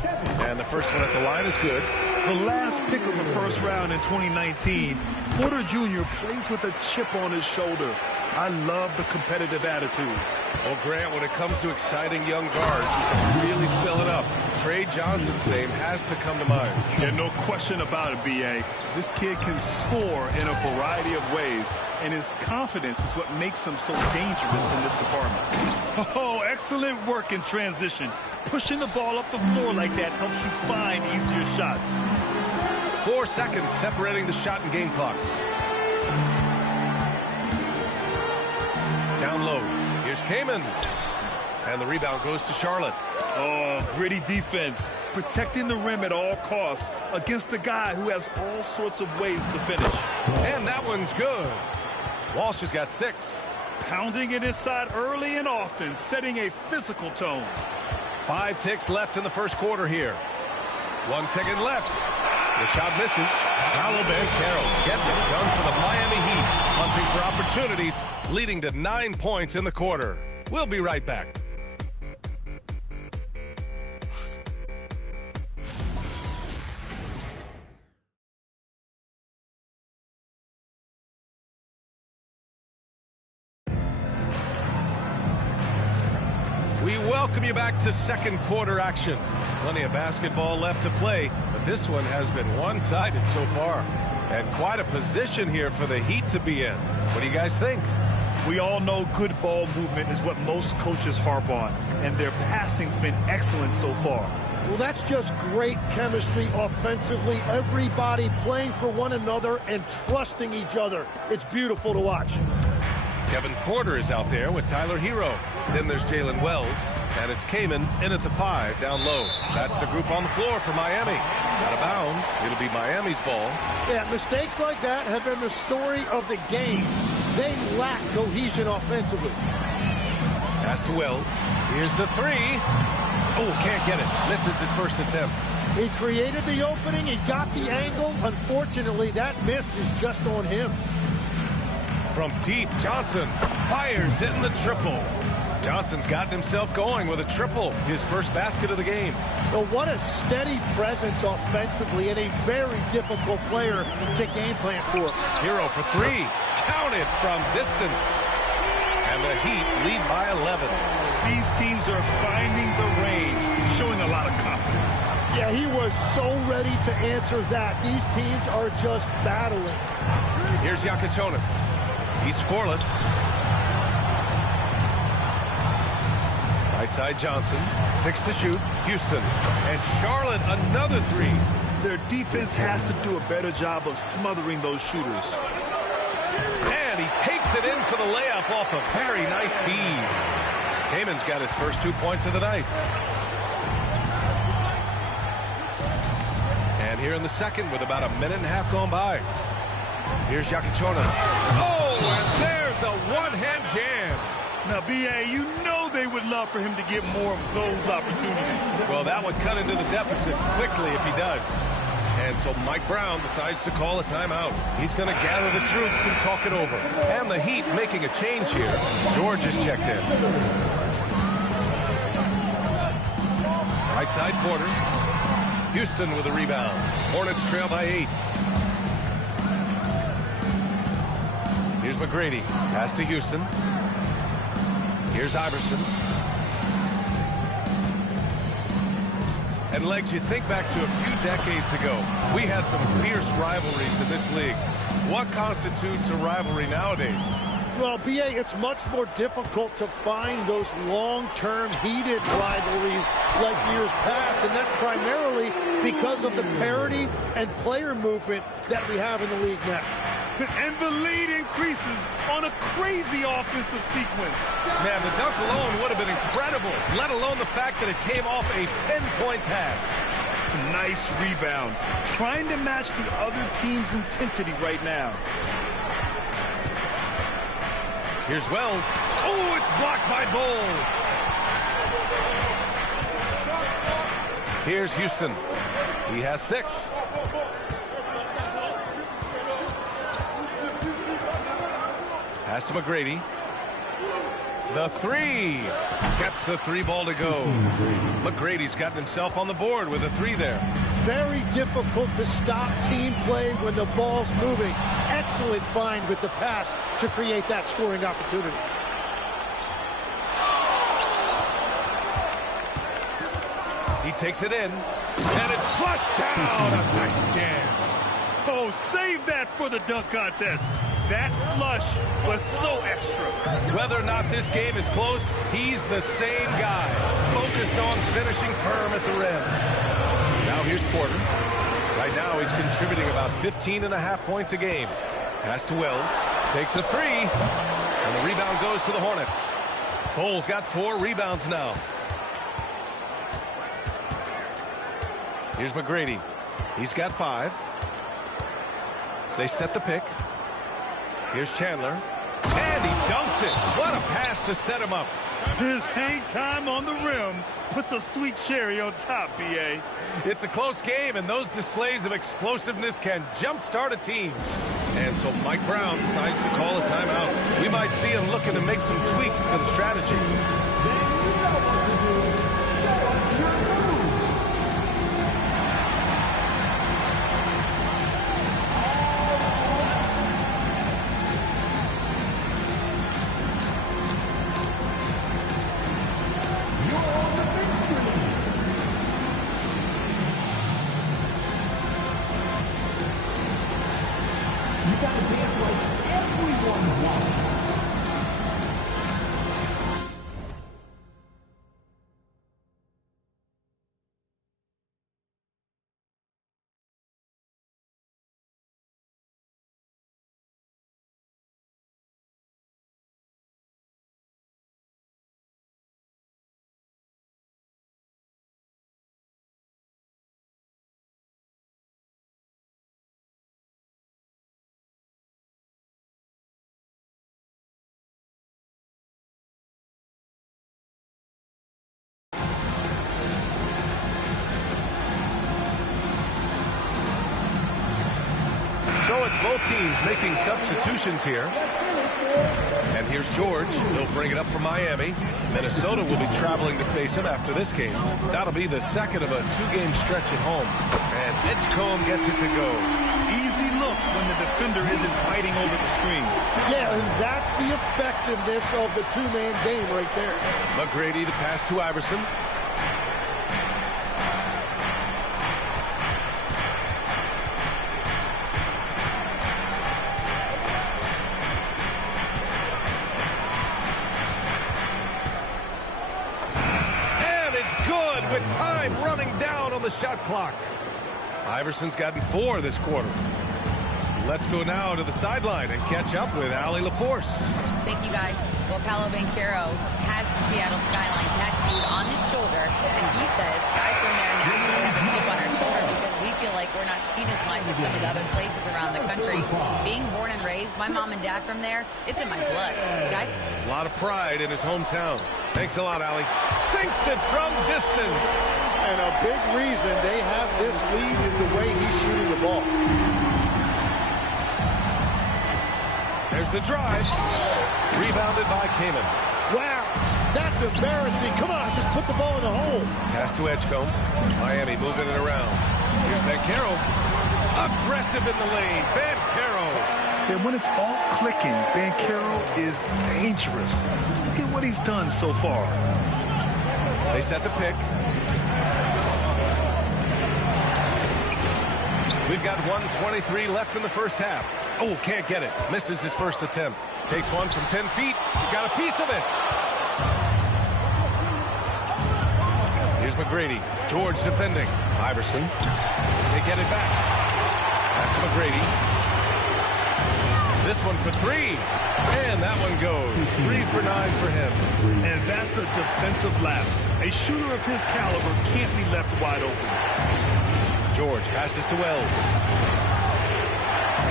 Kevin. And the first one at the line is good. The last pick of the first round in 2019, Porter Jr. plays with a chip on his shoulder. I love the competitive attitude. Well, Grant, when it comes to exciting young guards who can really fill it up, Trey Johnson's name has to come to mind. Yeah, no question about it, B.A. This kid can score in a variety of ways, and his confidence is what makes him so dangerous in this department. Oh, excellent work in transition. Pushing the ball up the floor like that helps you find easier shots. 4 seconds separating the shot and game clocks. Down low. Here's Kaman. And the rebound goes to Charlotte. Oh, gritty defense. Protecting the rim at all costs against a guy who has all sorts of ways to finish. And that one's good. Walsh has got 6. Pounding it inside early and often, setting a physical tone. 5 ticks left in the first quarter here. 1 second left. The shot misses. Paolo Banchero getting it done for the Miami Heat. Hunting for opportunities, leading to 9 points in the quarter. We'll be right back. We welcome you back to second quarter action. Plenty of basketball left to play, but this one has been one-sided so far. And quite a position here for the Heat to be in. What do you guys think? We all know good ball movement is what most coaches harp on, and their passing's been excellent so far. Well, that's just great chemistry offensively. Everybody playing for one another and trusting each other. It's beautiful to watch. Kevin Porter is out there with Tyler Hero. Then there's Jalen Wells, and it's Kaman in at the 5, down low. That's the group on the floor for Miami. Out of bounds, it'll be Miami's ball. Yeah, mistakes like that have been the story of the game. They lack cohesion offensively. Pass to Wells. Here's the 3. Oh, can't get it. Misses his first attempt. He created the opening. He got the angle. Unfortunately, that miss is just on him. From deep, Johnson fires in the triple. Johnson's gotten himself going with a triple, his first basket of the game. Well, what a steady presence offensively and a very difficult player to game plan for. Hero for 3. Counted from distance. And the Heat lead by 11. These teams are finding the range, showing a lot of confidence. Yeah, he was so ready to answer that. These teams are just battling. Here's Yakichonis. He's scoreless. Right side Johnson. 6 to shoot. Houston. And Charlotte another 3. Their defense has to do a better job of smothering those shooters. And he takes it in for the layup off a very nice feed. Kaman's got his first 2 points of the night. And here in the second with about a minute and a half gone by. Here's Yakichonis. Oh, and there's a one-hand jam. Now, B.A., you know they would love for him to get more of those opportunities. Well, that would cut into the deficit quickly if he does. And so Mike Brown decides to call a timeout. He's going to gather the troops and talk it over. And the Heat making a change here. George has checked in. Right side Porter. Houston with a rebound. Hornets trail by 8. Here's McGrady. Pass to Houston. Here's Iverson. And Legs, you think back to a few decades ago, we had some fierce rivalries in this league. What constitutes a rivalry nowadays? Well, B.A., it's much more difficult to find those long-term heated rivalries like years past, and that's primarily because of the parity and player movement that we have in the league now. And the lead increases on a crazy offensive sequence. Man, the dunk alone would have been incredible, let alone the fact that it came off a pinpoint pass. Nice rebound. Trying to match the other team's intensity right now. Here's Wells. Oh, it's blocked by Bull. Here's Houston. He has 6. Pass to McGrady. The 3. Gets the 3 ball to go. McGrady's gotten himself on the board with a 3 there. Very difficult to stop team play when the ball's moving. Excellent find with the pass to create that scoring opportunity. He takes it in, and it's flushed down. A nice jam. Oh, save that for the dunk contest. That flush was so extra. Whether or not this game is close, he's the same guy, focused on finishing firm at the rim. Now here's Porter. Right now he's contributing about 15.5 points a game. Pass to Wells, takes a 3, and the rebound goes to the Hornets. Bull's got 4 rebounds now. Here's McGrady. He's got 5. They set the pick. Here's Chandler. And he dunks it. What a pass to set him up. His hang time on the rim puts a sweet cherry on top, B.A. It's a close game, and those displays of explosiveness can jumpstart a team. And so Mike Brown decides to call a timeout. We might see him looking to make some tweaks to the strategy. it's both teams making substitutions here. And here's George. He'll bring it up from Miami. Minnesota will be traveling to face him after this game. That'll be the second of a two-game stretch at home. And Edgecombe gets it to go. Easy look when the defender isn't fighting over the screen. Yeah, and that's the effectiveness of the two-man game right there. McGrady to pass to Iverson. With time running down on the shot clock. Iverson's gotten 4 this quarter. Let's go now to the sideline and catch up with Allie LaForce. Thank you, guys. Well, Paolo Banchero has the Seattle skyline tattooed on his shoulder, and he says guys from there naturally have a chip on our shoulder because we feel like we're not seen as much as some of the other places around the country. Being born and raised, my mom and dad from there, it's in my blood. Guys? A lot of pride in his hometown. Thanks a lot, Allie. Sinks it from distance. And a big reason they have this lead is the way he's shooting the ball. There's the drive. Rebounded by Kamen. Wow, that's embarrassing. Come on, just put the ball in the hole. Pass to Edgecombe. Miami moving it around. Here's Banchero. Aggressive in the lane. Banchero. And when it's all clicking, Banchero is dangerous. Look at what he's done so far. They set the pick. We've got 1:23 left in the first half. Oh, can't get it. Misses his first attempt. Takes one from 10 feet. He got a piece of it. Here's McGrady. George defending. Iverson. They get it back. Pass to McGrady. This one for 3. And that one goes. 3 for 9 for him. And that's a defensive lapse. A shooter of his caliber can't be left wide open. George passes to Wells.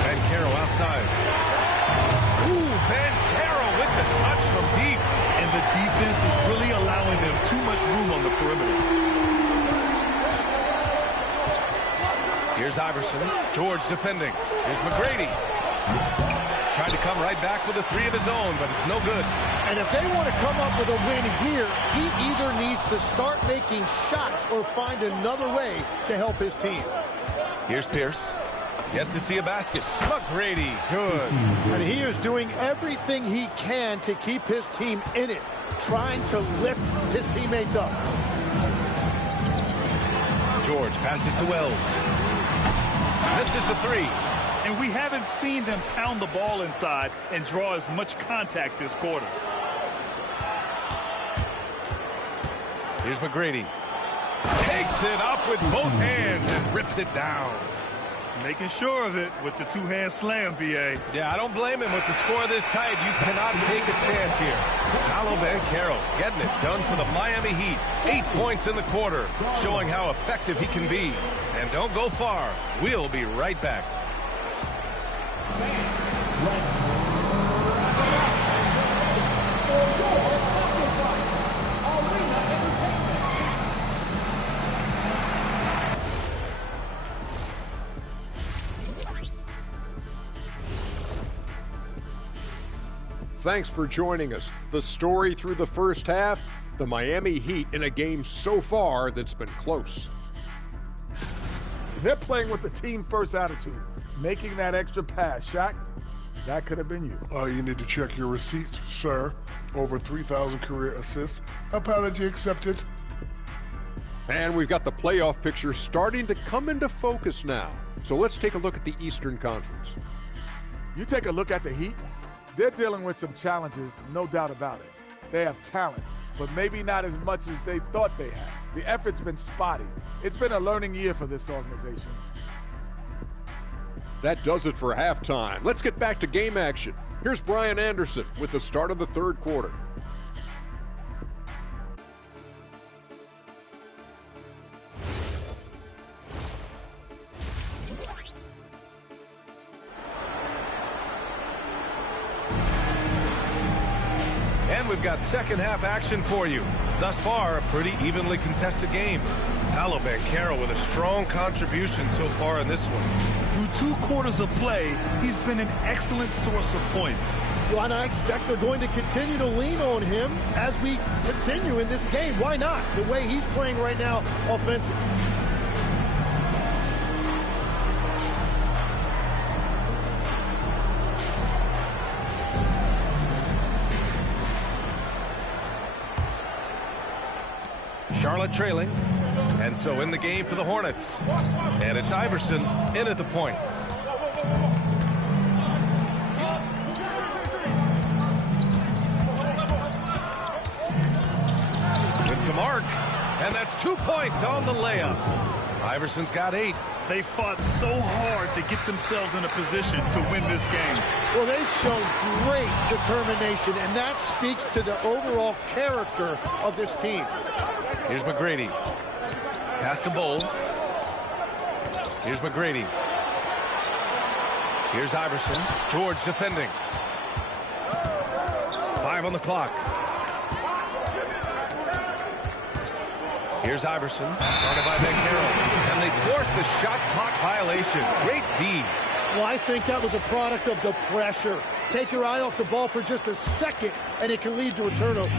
Banchero outside. Ooh, Banchero with the touch from deep. And the defense is really allowing them too much room on the perimeter. Here's Iverson. George defending. Here's McGrady. Trying to come right back with a 3 of his own, but it's no good. And if they want to come up with a win here, he either needs to start making shots or find another way to help his team. Here's Pierce. Yet to see a basket. McGrady, good. And he is doing everything he can to keep his team in it, trying to lift his teammates up. George passes to Wells. This is the 3. And we haven't seen them pound the ball inside and draw as much contact this quarter. Here's McGrady. Takes it up with both hands and rips it down. Making sure of it with the two-hand slam, B.A. Yeah, I don't blame him. With the score this tight, you cannot take a chance here. Paolo Banchero getting it done for the Miami Heat. 8 points in the quarter, showing how effective he can be. And don't go far. We'll be right back. Thanks for joining us. The story through the first half, the Miami Heat in a game so far that's been close. They're playing with the team-first attitude, making that extra pass. Shaq, that could have been you. You need to check your receipts, sir. Over 3,000 career assists. Apology accepted. And we've got the playoff picture starting to come into focus now. So let's take a look at the Eastern Conference. You take a look at the Heat, they're dealing with some challenges, no doubt about it. They have talent, but maybe not as much as they thought they had. The effort's been spotty. It's been a learning year for this organization. That does it for halftime. Let's get back to game action. Here's Brian Anderson with the start of the third quarter. And we've got second half action for you. Thus far, a pretty evenly contested game. Paolo Banchero with a strong contribution so far in this one. Through 2 quarters of play, he's been an excellent source of points. Well, and I expect they're going to continue to lean on him as we continue in this game. Why not? The way he's playing right now offensively. Charlotte trailing, and so in the game for the Hornets. And it's Iverson in at the point. It's a mark, and that's 2 points on the layup. Iverson's got 8. They fought so hard to get themselves in a position to win this game. Well, they've shown great determination, and that speaks to the overall character of this team. Here's McGrady. Pass to Bowl. Here's McGrady. Here's Iverson. George defending. 5 on the clock. Here's Iverson. Guarded by Bencaro. And they forced the shot clock violation. Great D. Well, I think that was a product of the pressure. Take your eye off the ball for just a second, and it can lead to a turnover.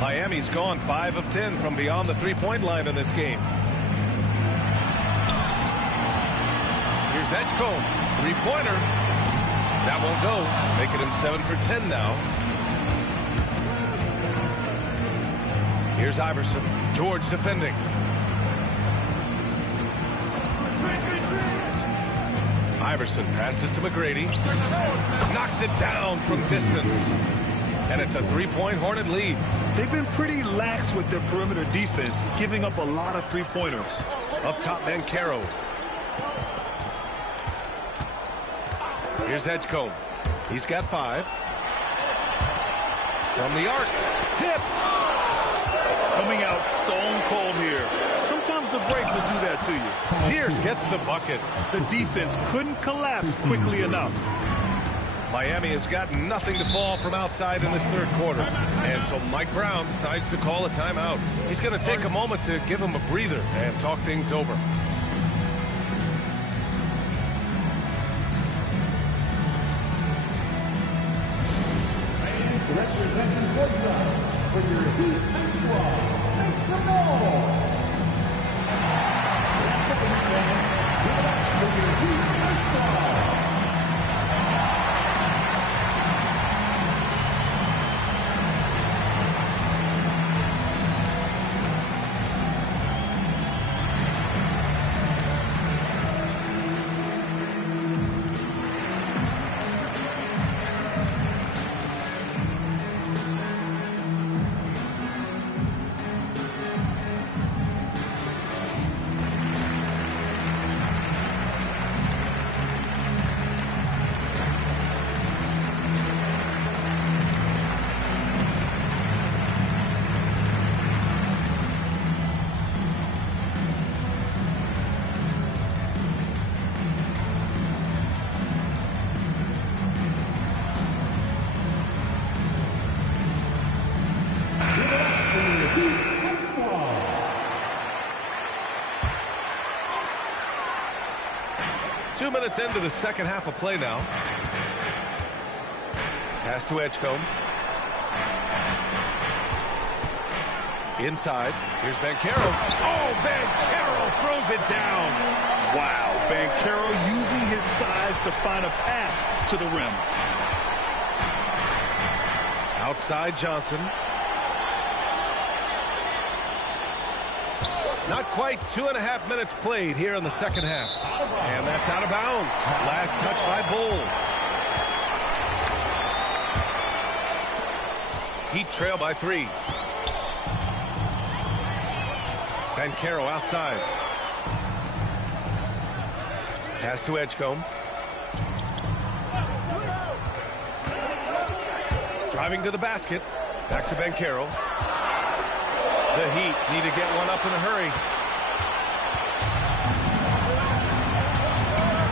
Miami's gone 5 of 10 from beyond the three-point line in this game. Here's Edgecombe. Three-pointer. That won't go. Making him 7 for 10 now. Here's Iverson. George defending. Iverson passes to McGrady. Knocks it down from distance. And it's a 3-point Hornet lead. They've been pretty lax with their perimeter defense, giving up a lot of three-pointers. Up top, Bencaro. Here's Edgecombe. He's got 5. From the arc. Tipped. Coming out stone cold here. Sometimes the break will do that to you. Pierce gets the bucket. The defense couldn't collapse quickly enough. Miami has got nothing to fall from outside in this third quarter. And so Mike Brown decides to call a timeout. He's going to take a moment to give him a breather and talk things over. Representing courtside for your Heat squad, make some noise. For your Heat squad. Minutes into the second half of play now. Pass to Edgecombe. Inside. Here's Bencaro. Oh, Bencaro throws it down. Wow, Bencaro using his size to find a path to the rim. Outside Johnson. Not quite 2.5 minutes played here in the second half. And that's out of bounds. Last touch by Bull. Heat trail by 3. Bencaro outside. Pass to Edgecombe. Driving to the basket. Back to Bencaro. The Heat need to get one up in a hurry.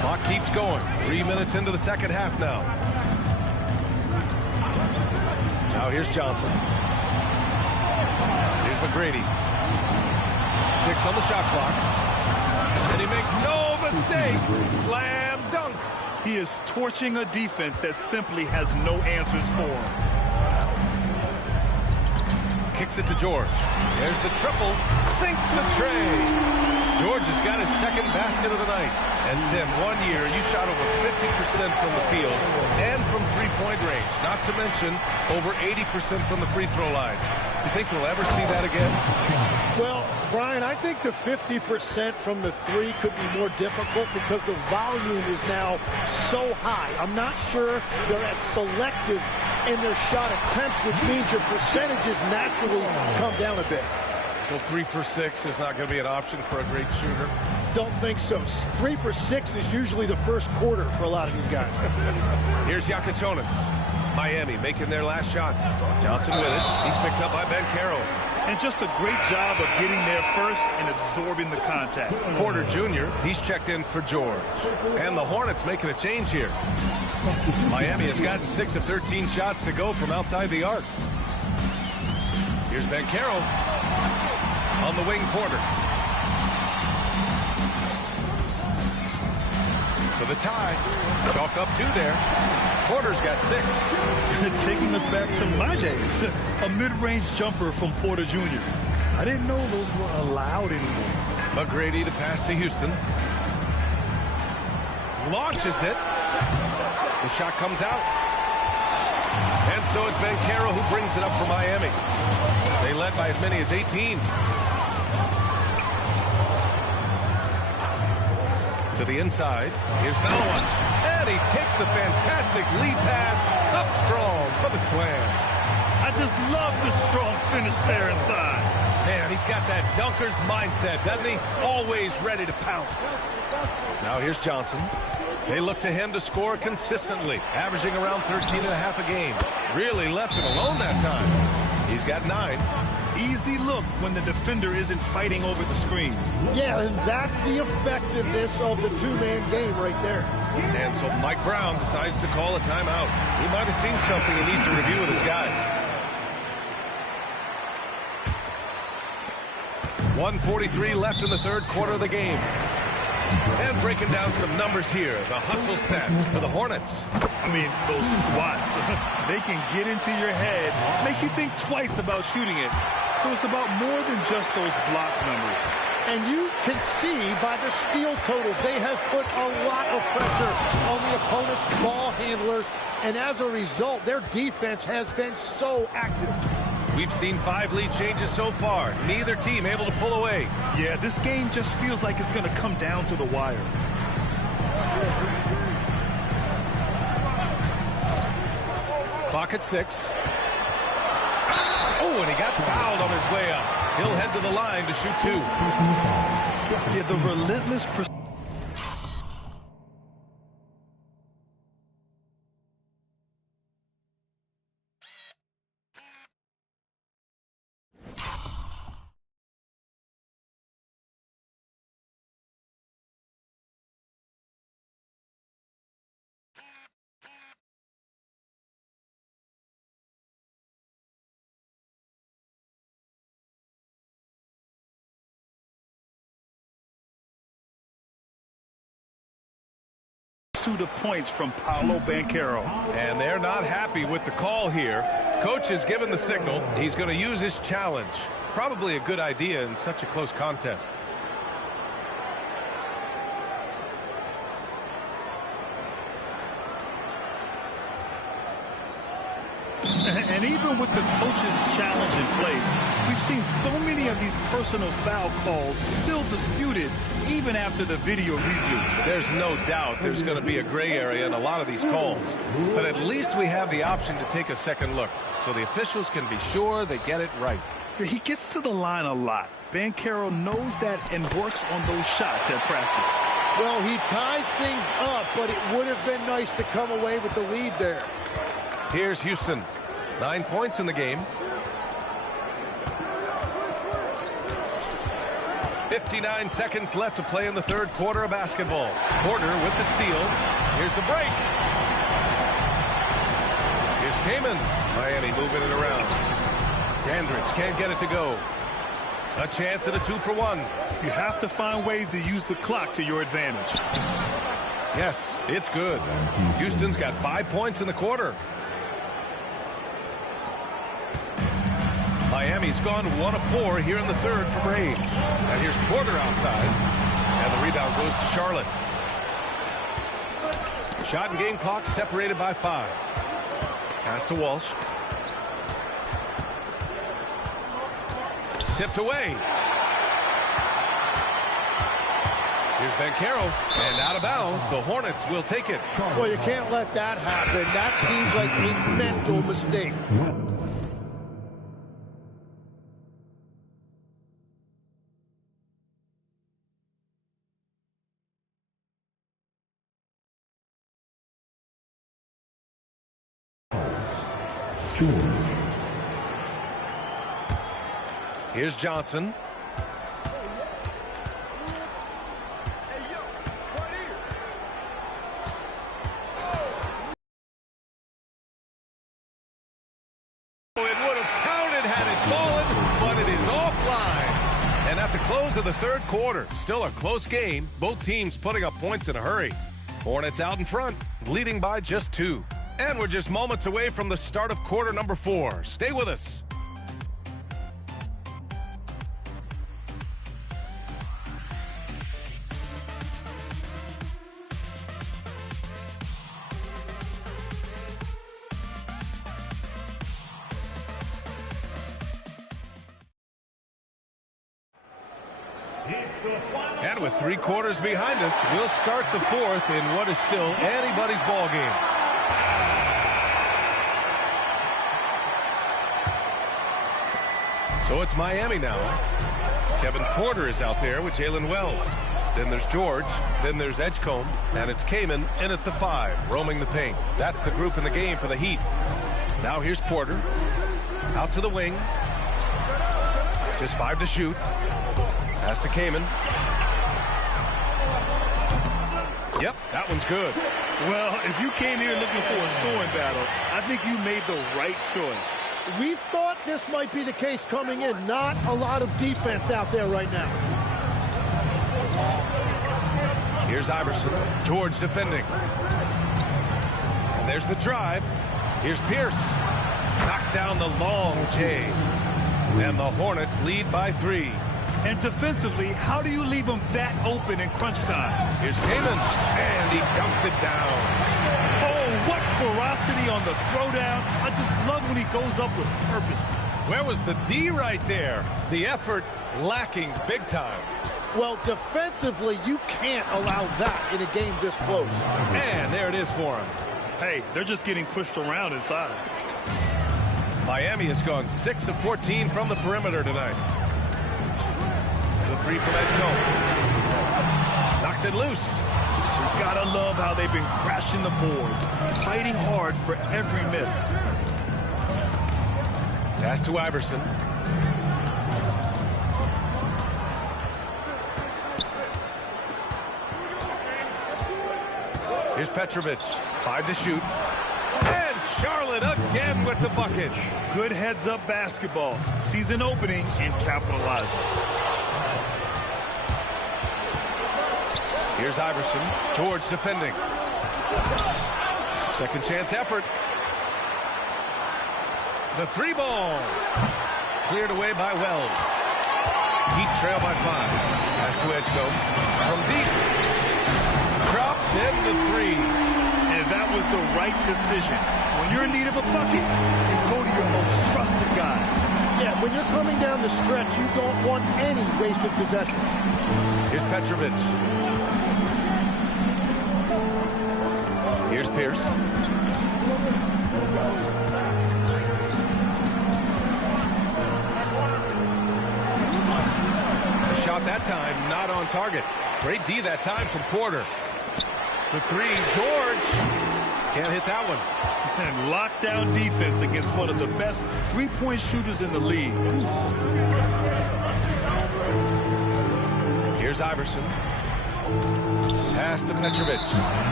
Clock keeps going. 3 minutes into the second half now. Now here's Johnson. Here's McGrady. 6 on the shot clock. And he makes no mistake. Slam dunk. He is torching a defense that simply has no answers for him. Kicks it to George. There's the triple. Sinks the tray. George has got his second basket of the night. And Tim, 1 year, you shot over 50% from the field and from three-point range. Not to mention over 80% from the free throw line. You think we'll ever see that again? Well, Brian, I think the 50% from the three could be more difficult because the volume is now so high. I'm not sure they're as selective in their shot attempts, which means your percentages naturally come down a bit. So 3 for 6 is not going to be an option for a great shooter? Don't think so. 3 for 6 is usually the first quarter for a lot of these guys. Here's Yakachonis. Miami making their last shot. Johnson with it. He's picked up by Banchero. And just a great job of getting there first and absorbing the contact. Porter Jr., he's checked in for George. And the Hornets making a change here. Miami has gotten 6 of 13 shots to go from outside the arc. Here's Banchero on the wing. Porter. For the tie. Chalk up 2 there. Porter's got 6. Taking us back to my days. A mid-range jumper from Porter Jr. I didn't know those were allowed anymore. McGrady to pass to Houston. Launches it. The shot comes out. And so it's Banchero who brings it up for Miami. They led by as many as 18. To the inside. Here's Melowitz. And he takes the fantastic lead pass up strong for the slam. I just love the strong finish there inside. Man, he's got that dunker's mindset, doesn't he? Always ready to pounce. Now here's Johnson. They look to him to score consistently, averaging around 13.5 a game. Really left him alone that time. He's got 9. Easy look when the defender isn't fighting over the screen. Yeah, and that's the effectiveness of the two-man game right there. And so Mike Brown decides to call a timeout. He might have seen something he needs to review with his guys. 1:43 left in the third quarter of the game. And breaking down some numbers here, the hustle stats for the Hornets. I mean, those swats, they can get into your head, make you think twice about shooting it. So it's about more than just those block numbers. And you can see by the steal totals, they have put a lot of pressure on the opponent's ball handlers. And as a result, their defense has been so active. We've seen 5 lead changes so far. Neither team able to pull away. Yeah, this game just feels like it's going to come down to the wire. Clock at 6. Oh, and he got fouled on his way up. He'll head to the line to shoot 2. Yeah, the relentless pursuit of points from Paolo Banchero. And they're not happy with the call here. Coach has given the signal. He's going to use his challenge. Probably a good idea in such a close contest. And even with the coach's challenge in place, we've seen so many of these personal foul calls still disputed even after the video review. There's no doubt there's going to be a gray area in a lot of these calls. But at least we have the option to take a second look so the officials can be sure they get it right. He gets to the line a lot. Banchero knows that and works on those shots at practice. Well, he ties things up, but it would have been nice to come away with the lead there. Here's Houston. 9 points in the game. 59 seconds left to play in the third quarter of basketball. Porter with the steal. Here's the break. Here's Kaman. Miami moving it around. Dandridge can't get it to go. A chance at a 2-for-1. You have to find ways to use the clock to your advantage. Yes, it's good. Houston's got 5 points in the quarter. Miami's gone 1 of 4 here in the third from range. And here's Porter outside. And the rebound goes to Charlotte. Shot and game clock separated by 5. Pass to Walsh. Tipped away. Here's Banchero, and out of bounds. The Hornets will take it. Well, you can't let that happen. That seems like a mental mistake. Here's Johnson. It would have counted had it fallen, but it is offline. And at the close of the third quarter, still a close game. Both teams putting up points in a hurry. Hornets out in front, leading by just 2. And we're just moments away from the start of quarter number 4. Stay with us. And with 3 quarters behind us, we'll start the fourth in what is still anybody's ball game. So it's Miami now. Kevin Porter is out there with Jalen Wells. Then there's George. Then there's Edgecombe. And it's Kaman in at the 5, roaming the paint. That's the group in the game for the Heat. Now here's Porter. Out to the wing. Just 5 to shoot. Pass to Kaman. Yep, that one's good. Well, if you came here looking for a scoring battle, I think you made the right choice. We thought this might be the case coming in. Not a lot of defense out there right now. Here's Iverson. George defending. And there's the drive. Here's Pierce. Knocks down the long J. And the Hornets lead by 3. And defensively, how do you leave them that open in crunch time? Here's Kaman, and he dunks it down. Oh, what ferocity on the throwdown. I just love when he goes up with purpose. Where was the D right there? The effort lacking big time. Well, defensively, you can't allow that in a game this close. And there it is for him. Hey, they're just getting pushed around inside. Miami has gone 6 of 14 from the perimeter tonight. The 3 from Edgecombe. Knocks it loose. Gotta love how they've been crashing the boards, fighting hard for every miss. Pass to Iverson. Here's Petrovic. 5 to shoot. And Charlotte again with the bucket. Good heads-up basketball. Sees an opening and capitalizes. Here's Iverson. George defending. Second chance effort. The 3 ball. Cleared away by Wells. Heat trail by 5. Pass to Edgecombe. From deep. Drops in the 3. And that was the right decision. When you're in need of a bucket, you go to your most trusted guys. Yeah, when you're coming down the stretch, you don't want any wasted possessions. Here's Petrovic. Here's Pierce. The shot that time, not on target. Great D that time from Porter. For 3, George. Can't hit that one. And lockdown defense against one of the best three-point shooters in the league. Here's Iverson. Pass to Petrovic.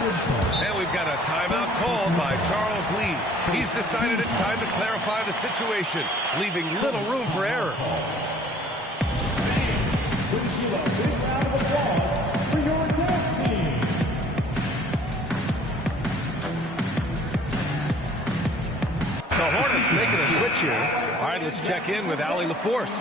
And we've got a timeout called by Charles Lee. He's decided it's time to clarify the situation, leaving little room for error. The Hornets making a switch here. All right, let's check in with Allie LaForce.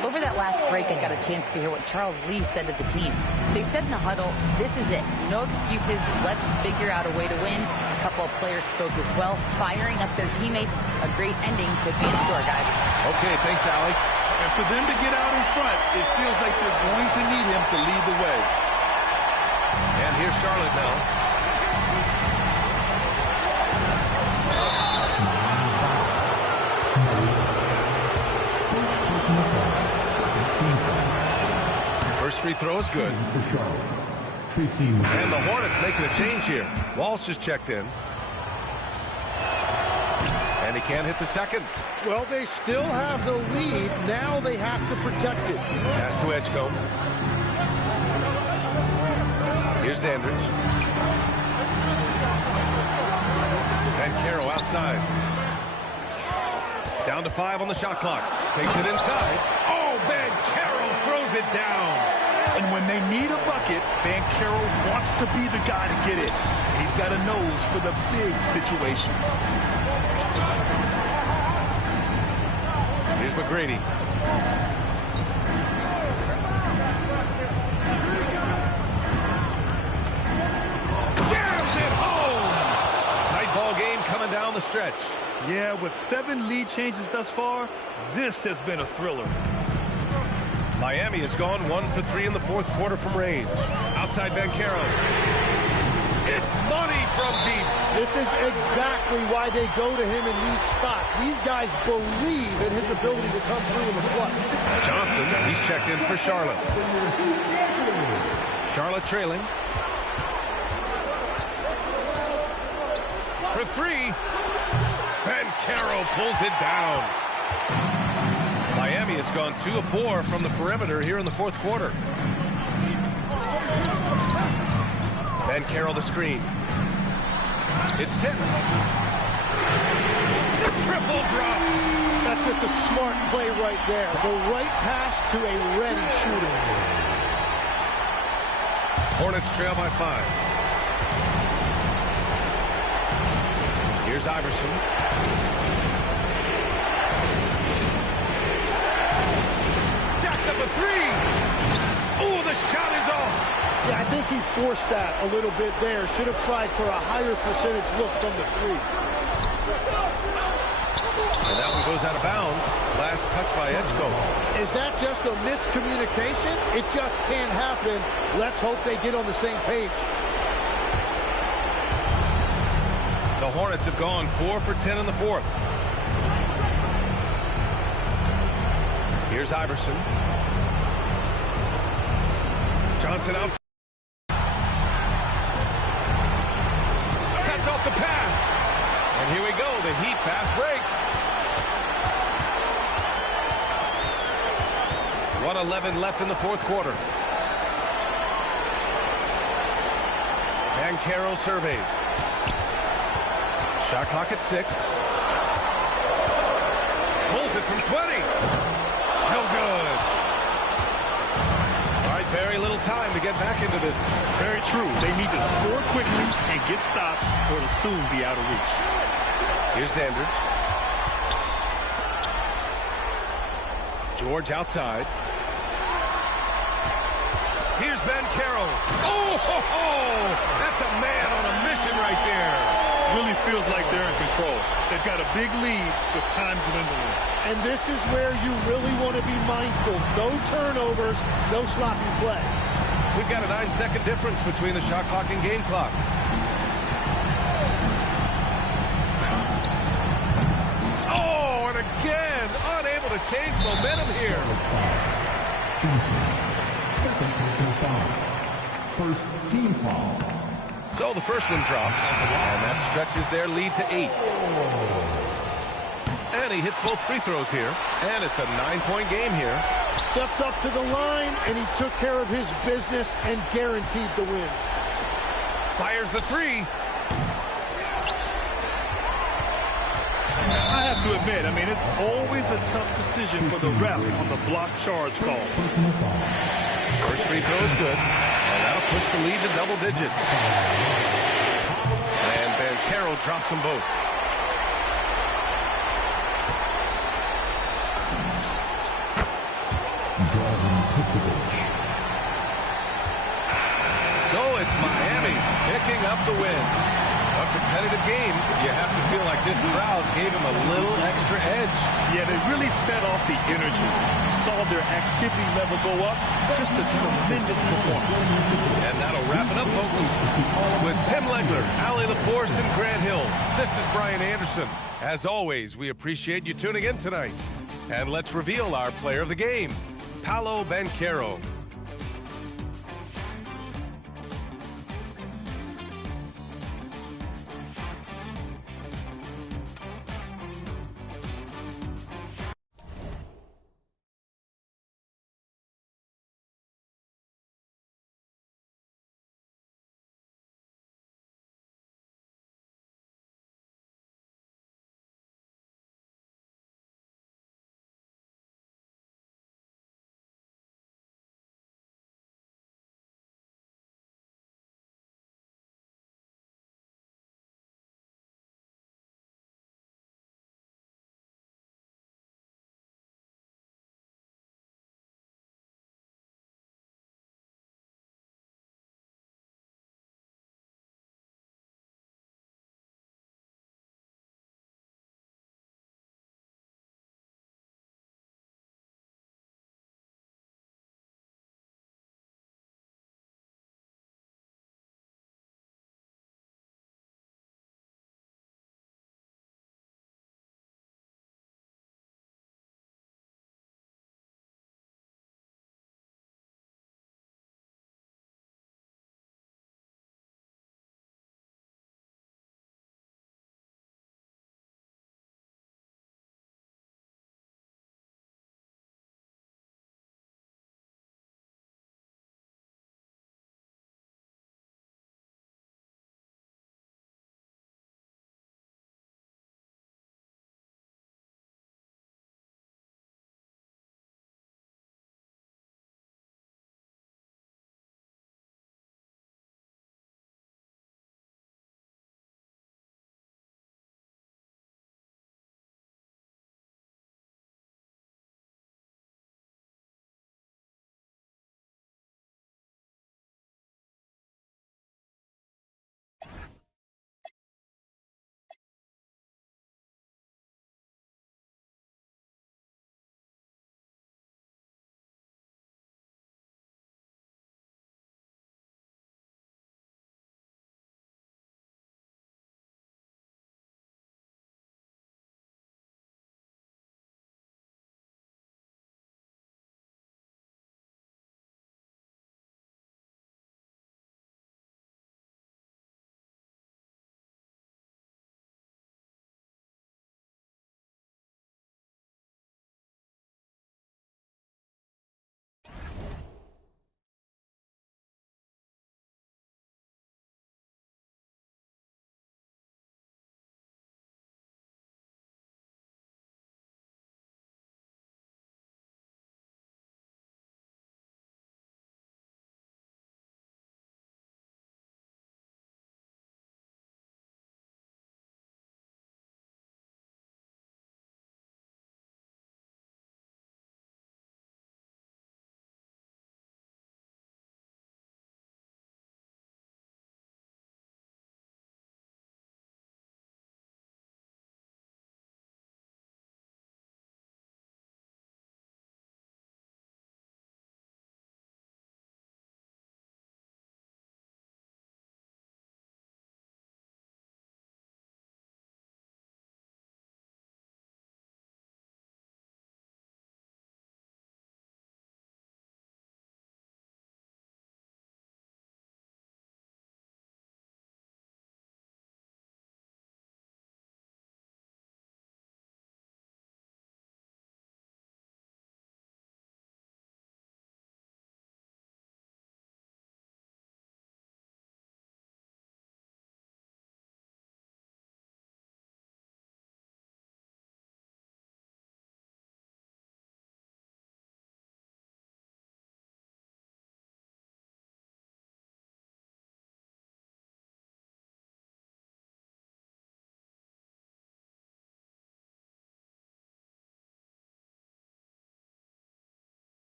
Over that last break, I got a chance to hear what Charles Lee said to the team. They said in the huddle, this is it. No excuses. Let's figure out a way to win. A couple of players spoke as well, firing up their teammates. A great ending could be in store, guys. Okay, thanks, Allie. And for them to get out in front, it feels like they're going to need him to lead the way. And here's Charlotte now. First free throw is good. And the Hornets making a change here. Walsh has checked in. And he can't hit the second. Well, they still have the lead. Now they have to protect it. Pass to Edgecombe. Here's Dandridge. And Carroll outside. Down to 5 on the shot clock. Takes it inside. Oh, Van Carroll throws it down. And when they need a bucket, Van Carroll wants to be the guy to get it. He's got a nose for the big situations. Here's McGrady. Jams it home. Tight ball game coming down the stretch. Yeah, with 7 lead changes thus far, this has been a thriller. Miami has gone 1 for 3 in the fourth quarter from range. Outside Van Carroll. It's money from deep. This is exactly why they go to him in these spots. These guys believe in his ability to come through in the clutch. Johnson, he's checked in for Charlotte. Charlotte trailing. For 3. Van Carroll pulls it down. Miami has gone 2 of 4 from the perimeter here in the fourth quarter. Van Carroll the screen. It's tipped. The triple drop. That's just a smart play right there. The right pass to a ready shooter. Hornets trail by 5. Here's Iverson. Jacks up a 3. Oh, the shot is off. Yeah, I think he forced that a little bit there. Should have tried for a higher percentage look from the 3. And that one goes out of bounds. Last touch by Edgecombe. Is that just a miscommunication? It just can't happen. Let's hope they get on the same page. The Hornets have gone 4 for 10 in the fourth. Here's Iverson. Johnson out. Cuts off the pass. And here we go, the Heat fast break. 1:11 left in the fourth quarter. Van Carroll surveys. Shot clock at 6. Pulls it from 20. No good. All right, very little time to get back into this. Very true. They need to score quickly and get stops or it'll soon be out of reach. Here's Dandridge. George outside. Here's Van Carroll. Oh, that's a man on a mission right there. Really feels like they're in control. They've got a big lead with time dwindling. And this is where you really want to be mindful. No turnovers, no sloppy play. We've got a 9-second difference between the shot clock and game clock. Oh, and again, unable to change momentum here. First team foul. So the first one drops, and that stretches their lead to 8. And he hits both free throws here, and it's a 9-point game here. Stepped up to the line, and he took care of his business and guaranteed the win. fires the three. I have to admit, I mean, it's always a tough decision for the ref on the block charge call. First free throw is good, and that'll push the lead to double digits. And Banchero drops them both. So it's Miami picking up the win. A competitive game. You have to feel like this crowd gave him a little extra edge. Yeah, they really fed off the energy. Saw their activity level go up. Just a tremendous performance. And that'll wrap it up, folks. With Tim Legler, Allie LaForce, and Grant Hill, this is Brian Anderson. As always, we appreciate you tuning in tonight. And let's reveal our player of the game, Paolo Banchero.